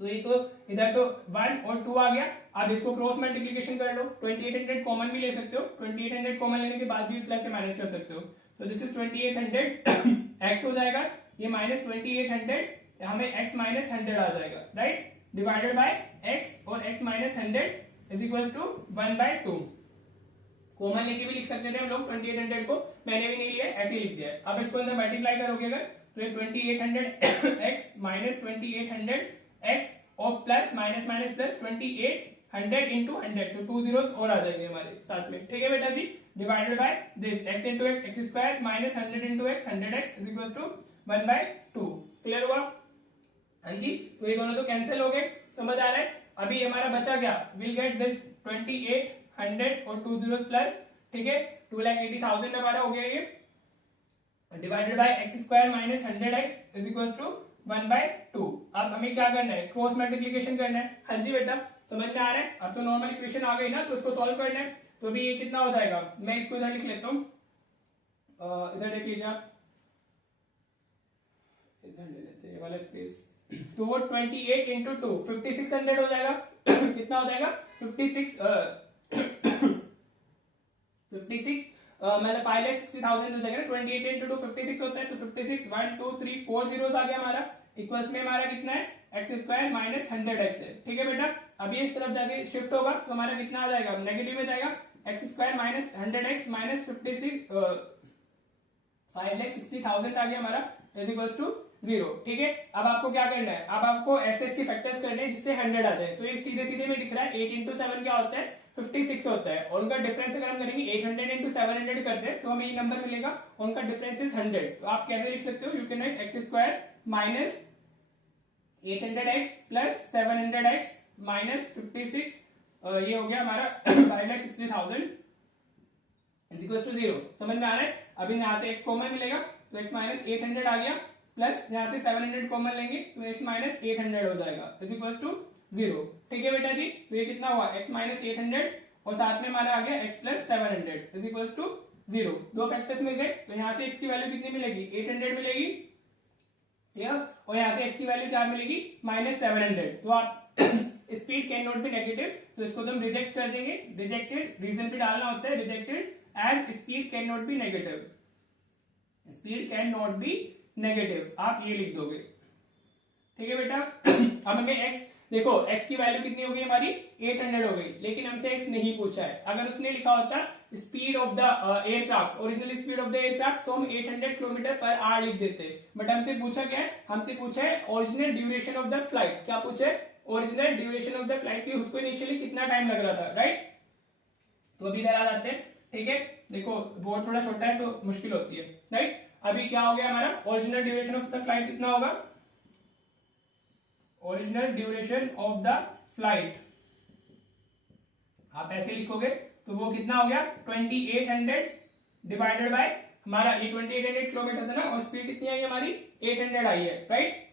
तो ये तो इधर तो 1 और 2 आ गया। आप इसको क्रॉस मल्टीप्लीकेशन कर लो, 2800 कॉमन भी ले सकते हो, 2800 कॉमन लेने के बाद भी प्लस से माइनस कर सकते हो। तो दिस इज 2800 x हो जाएगा, ये -2800 हमें x माइनस 100 आ जाएगा, राइट, डिवाइडेड बाय x, और x minus 100 is equal to 1/2। Common लेके भी लिख सकते थे हम लोग 2800 को, मैंने भी नहीं लिया, ऐसे ही लिख दिया है। अब इसको अंदर मल्टीप्लाई करोगे अगर, तो 2800x माइनस 2800x और plus minus minus plus 2800 into 100, तो 2 zeros और आ जाएंगे हमारे साथ में, ठीक है बेटा जी। Divided by this x into x x square minus 100 into x 100x is equal to 1/2। Clear हुआ? हाँ जी, तो ये दोनों तो कैंसिल हो गए, समझ आ रहा है। अभी हमारा बचा क्या, विल गेट दिस 2800 और 2 zeros प्लस, ठीक है, 2,80,000 हमारा हो गया ये, divided by x square minus 100x is equal to 1/2। अब हमें क्या करना है, क्रॉस मल्टीप्लीकेशन करना है। हाँ जी बेटा, समझ में आ रहा है? अब तो नॉर्मल इक्वेशन आ गई ना, तो उसको सॉल्व करना है। तो अभी ये कितना हो जाएगा, मैं इसको इधर लिख लेता हूँ, इधर देख लीजिए आप, इधर ले लेते हैं ये वाला स्पेस। तो वो 28 इंटू 2 5600 हो जाएगा। कितना हो जाएगा, 56 मतलब 5,60,000 हो जाएगा। 28 इंटू 2 56 होता है, तो 56 1 2 3 4 zeros आ गया हमारा। इक्वल्स में हमारा कितना है, एक्स स्क्वायर माइनस 100x है, ठीक है बेटा। अब ये इस तरफ जाके शिफ्ट होगा तो हमारा कितना आ जाएगा, नेगेटिव में जाएगा, x square minus 100x minus 5,60,000 आ गया हमारा, इज इक्वल्स टू 0, ठीक है। अब आपको क्या करना है, अब आपको ऐसे इसके फैक्टर्स करने हैं जिससे 100 आ जाए। तो ये सीधे सीधे में दिख रहा है, 8 इंटू 7 क्या होता है, 56 होता है, और उनका डिफरेंस अगर हम करेंगे 800 इंटू 700 करते हैं तो हमें ये नंबर मिलेगा, उनका डिफरेंस इज 100। तो आप कैसे लिख सकते हो, you can right x square minus 800x plus 700x minus 56, ये हो गया हमारा 5,60,000 इज इक्वल टू 0। समझ में आ रहा है? अभी यहाँ से x कॉमन मिलेगा, तो x माइनस 800 आ गया, प्लस यहाँ से 700 कॉमन लेंगे तो x माइनस 800 हो जाएगा, इज इक्वल टू 0, ठीक है बेटा जी। तो ये कितना हुआ, x माइनस 800 और साथ में हमारा आ गया x plus 700 is equal to 0। दो फैक्टर्स मिल गए, तो यहाँ से x की वैल्यू कितनी मिलेगी, 800 मिलेगी, और यहाँ से x की वैल्यू क्या मिलेगी, माइनस 700। तो आप speed can not be negative, तो इसको तो हम रिजेक्ट कर देंगे, रिजेक्टेड, रीजन पे डालना होता है rejected, as speed can not be negative, speed can not be negative, आप ये लिख दोगे, ठीक है बेटा। अब हमें x देखो, x की वैल्यू कितनी हो गई हमारी, 800 हो गई, लेकिन हमसे x नहीं पूछा है। अगर उसने लिखा होता speed of the aircraft, original speed of the aircraft, तो हम 800 किलोमीटर पर आवर लिख देते, बट हमसे पूछा क्या है, हमसे पूछा है original duration of the flight. क्या पूछा है, original duration of the flight की, उसको इनिशियली कितना टाइम लग रहा था, राइट। तो अभी इधर आ जाते हैं, ठीक है। देखो बोर्ड थोड़ा छोटा है तो मुश्किल होती है, राइट। अभी क्या हो गया हमारा, original duration of the flight कितना होगा, original duration of the flight आप ऐसे लिखोगे तो वो कितना हो गया, 2800 डिवाइडेड बाय हमारा ये 2800 किलोमीटर था ना, और स्पीड कितनी आई हमारी, 800 आई है, राइट।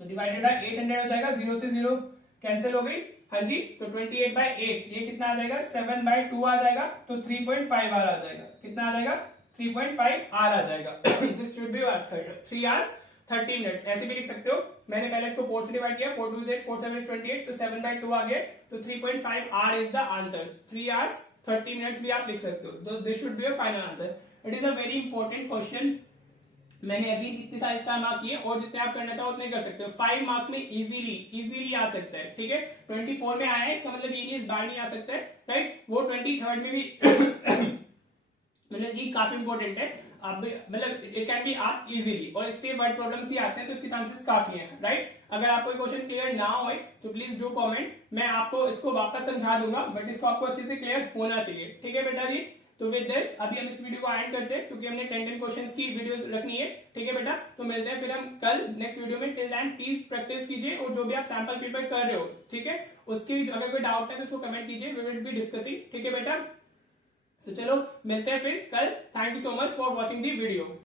तो डिवाइडेड बाय 800 हो जाएगा, 0 से 0 कैंसिल हो गई, हाँ जी। तो 28/8 ये कितना आ जाएगा, 7/2 आ जाएगा, तो 3.5 आवर आ जाएगा, कितना आ जाएगा, 3.5 आवर आ जाएगा। This should B 3 hours 30 minutes, ऐसे भी लिख सकते हो। मैंने पहले इसको 4 से डिवाइड किया, 4 2 8 4 7 28, तो 7/2 आ गया, तो 3.5 our is the answer. 3 hours 30 minutes भी आप लिख सकते हो, तो this should be a final answer. It is a very important question. मैंने अभी इतने सारे स्टार मार्क किए, और जितने आप करना चाहो उतने कर सकते हो। 5 मार्क में इजीली आ सकता है, ठीक है। 24 में आया है, इसका मतलब ये नहीं इस बार नहीं आ सकता है, राइट। वो 23rd में भी मतलब ये काफी इंपॉर्टेंट है। अब मतलब it can be asked easily, और इससे वर्ड प्रॉब्लम्स ही आते हैं, तो इसके चांसेस काफी हैं, राइट। अगर आपको क्वेश्चन क्लियर ना हो तो प्लीज डू कमेंट, मैं आपको इसको वापस समझा दूंगा, बट इसको आपको अच्छे से क्लियर होना चाहिए, ठीक है बेटा जी। तो विद दिस अभी हम इस वीडियो को एंड करते हैं, क्योंकि हमने 10 क्वेश्चंस की वीडियो रखनी है, ठीक है बेटा। तो मिलते हैं फिर हम कल नेक्स्ट वीडियो में। टिल देन प्लीज प्रैक्टिस कीजिए, और जो भी आप सैंपल पेपर कर रहे हो, ठीक है, उसकी अगर कोई डाउट है तो उसको कमेंट कीजिए, वी विल बी डिस्कसिंग, ठीक है बेटा। तो चलो मिलते हैं फिर कल। Thank you so much for watching the video.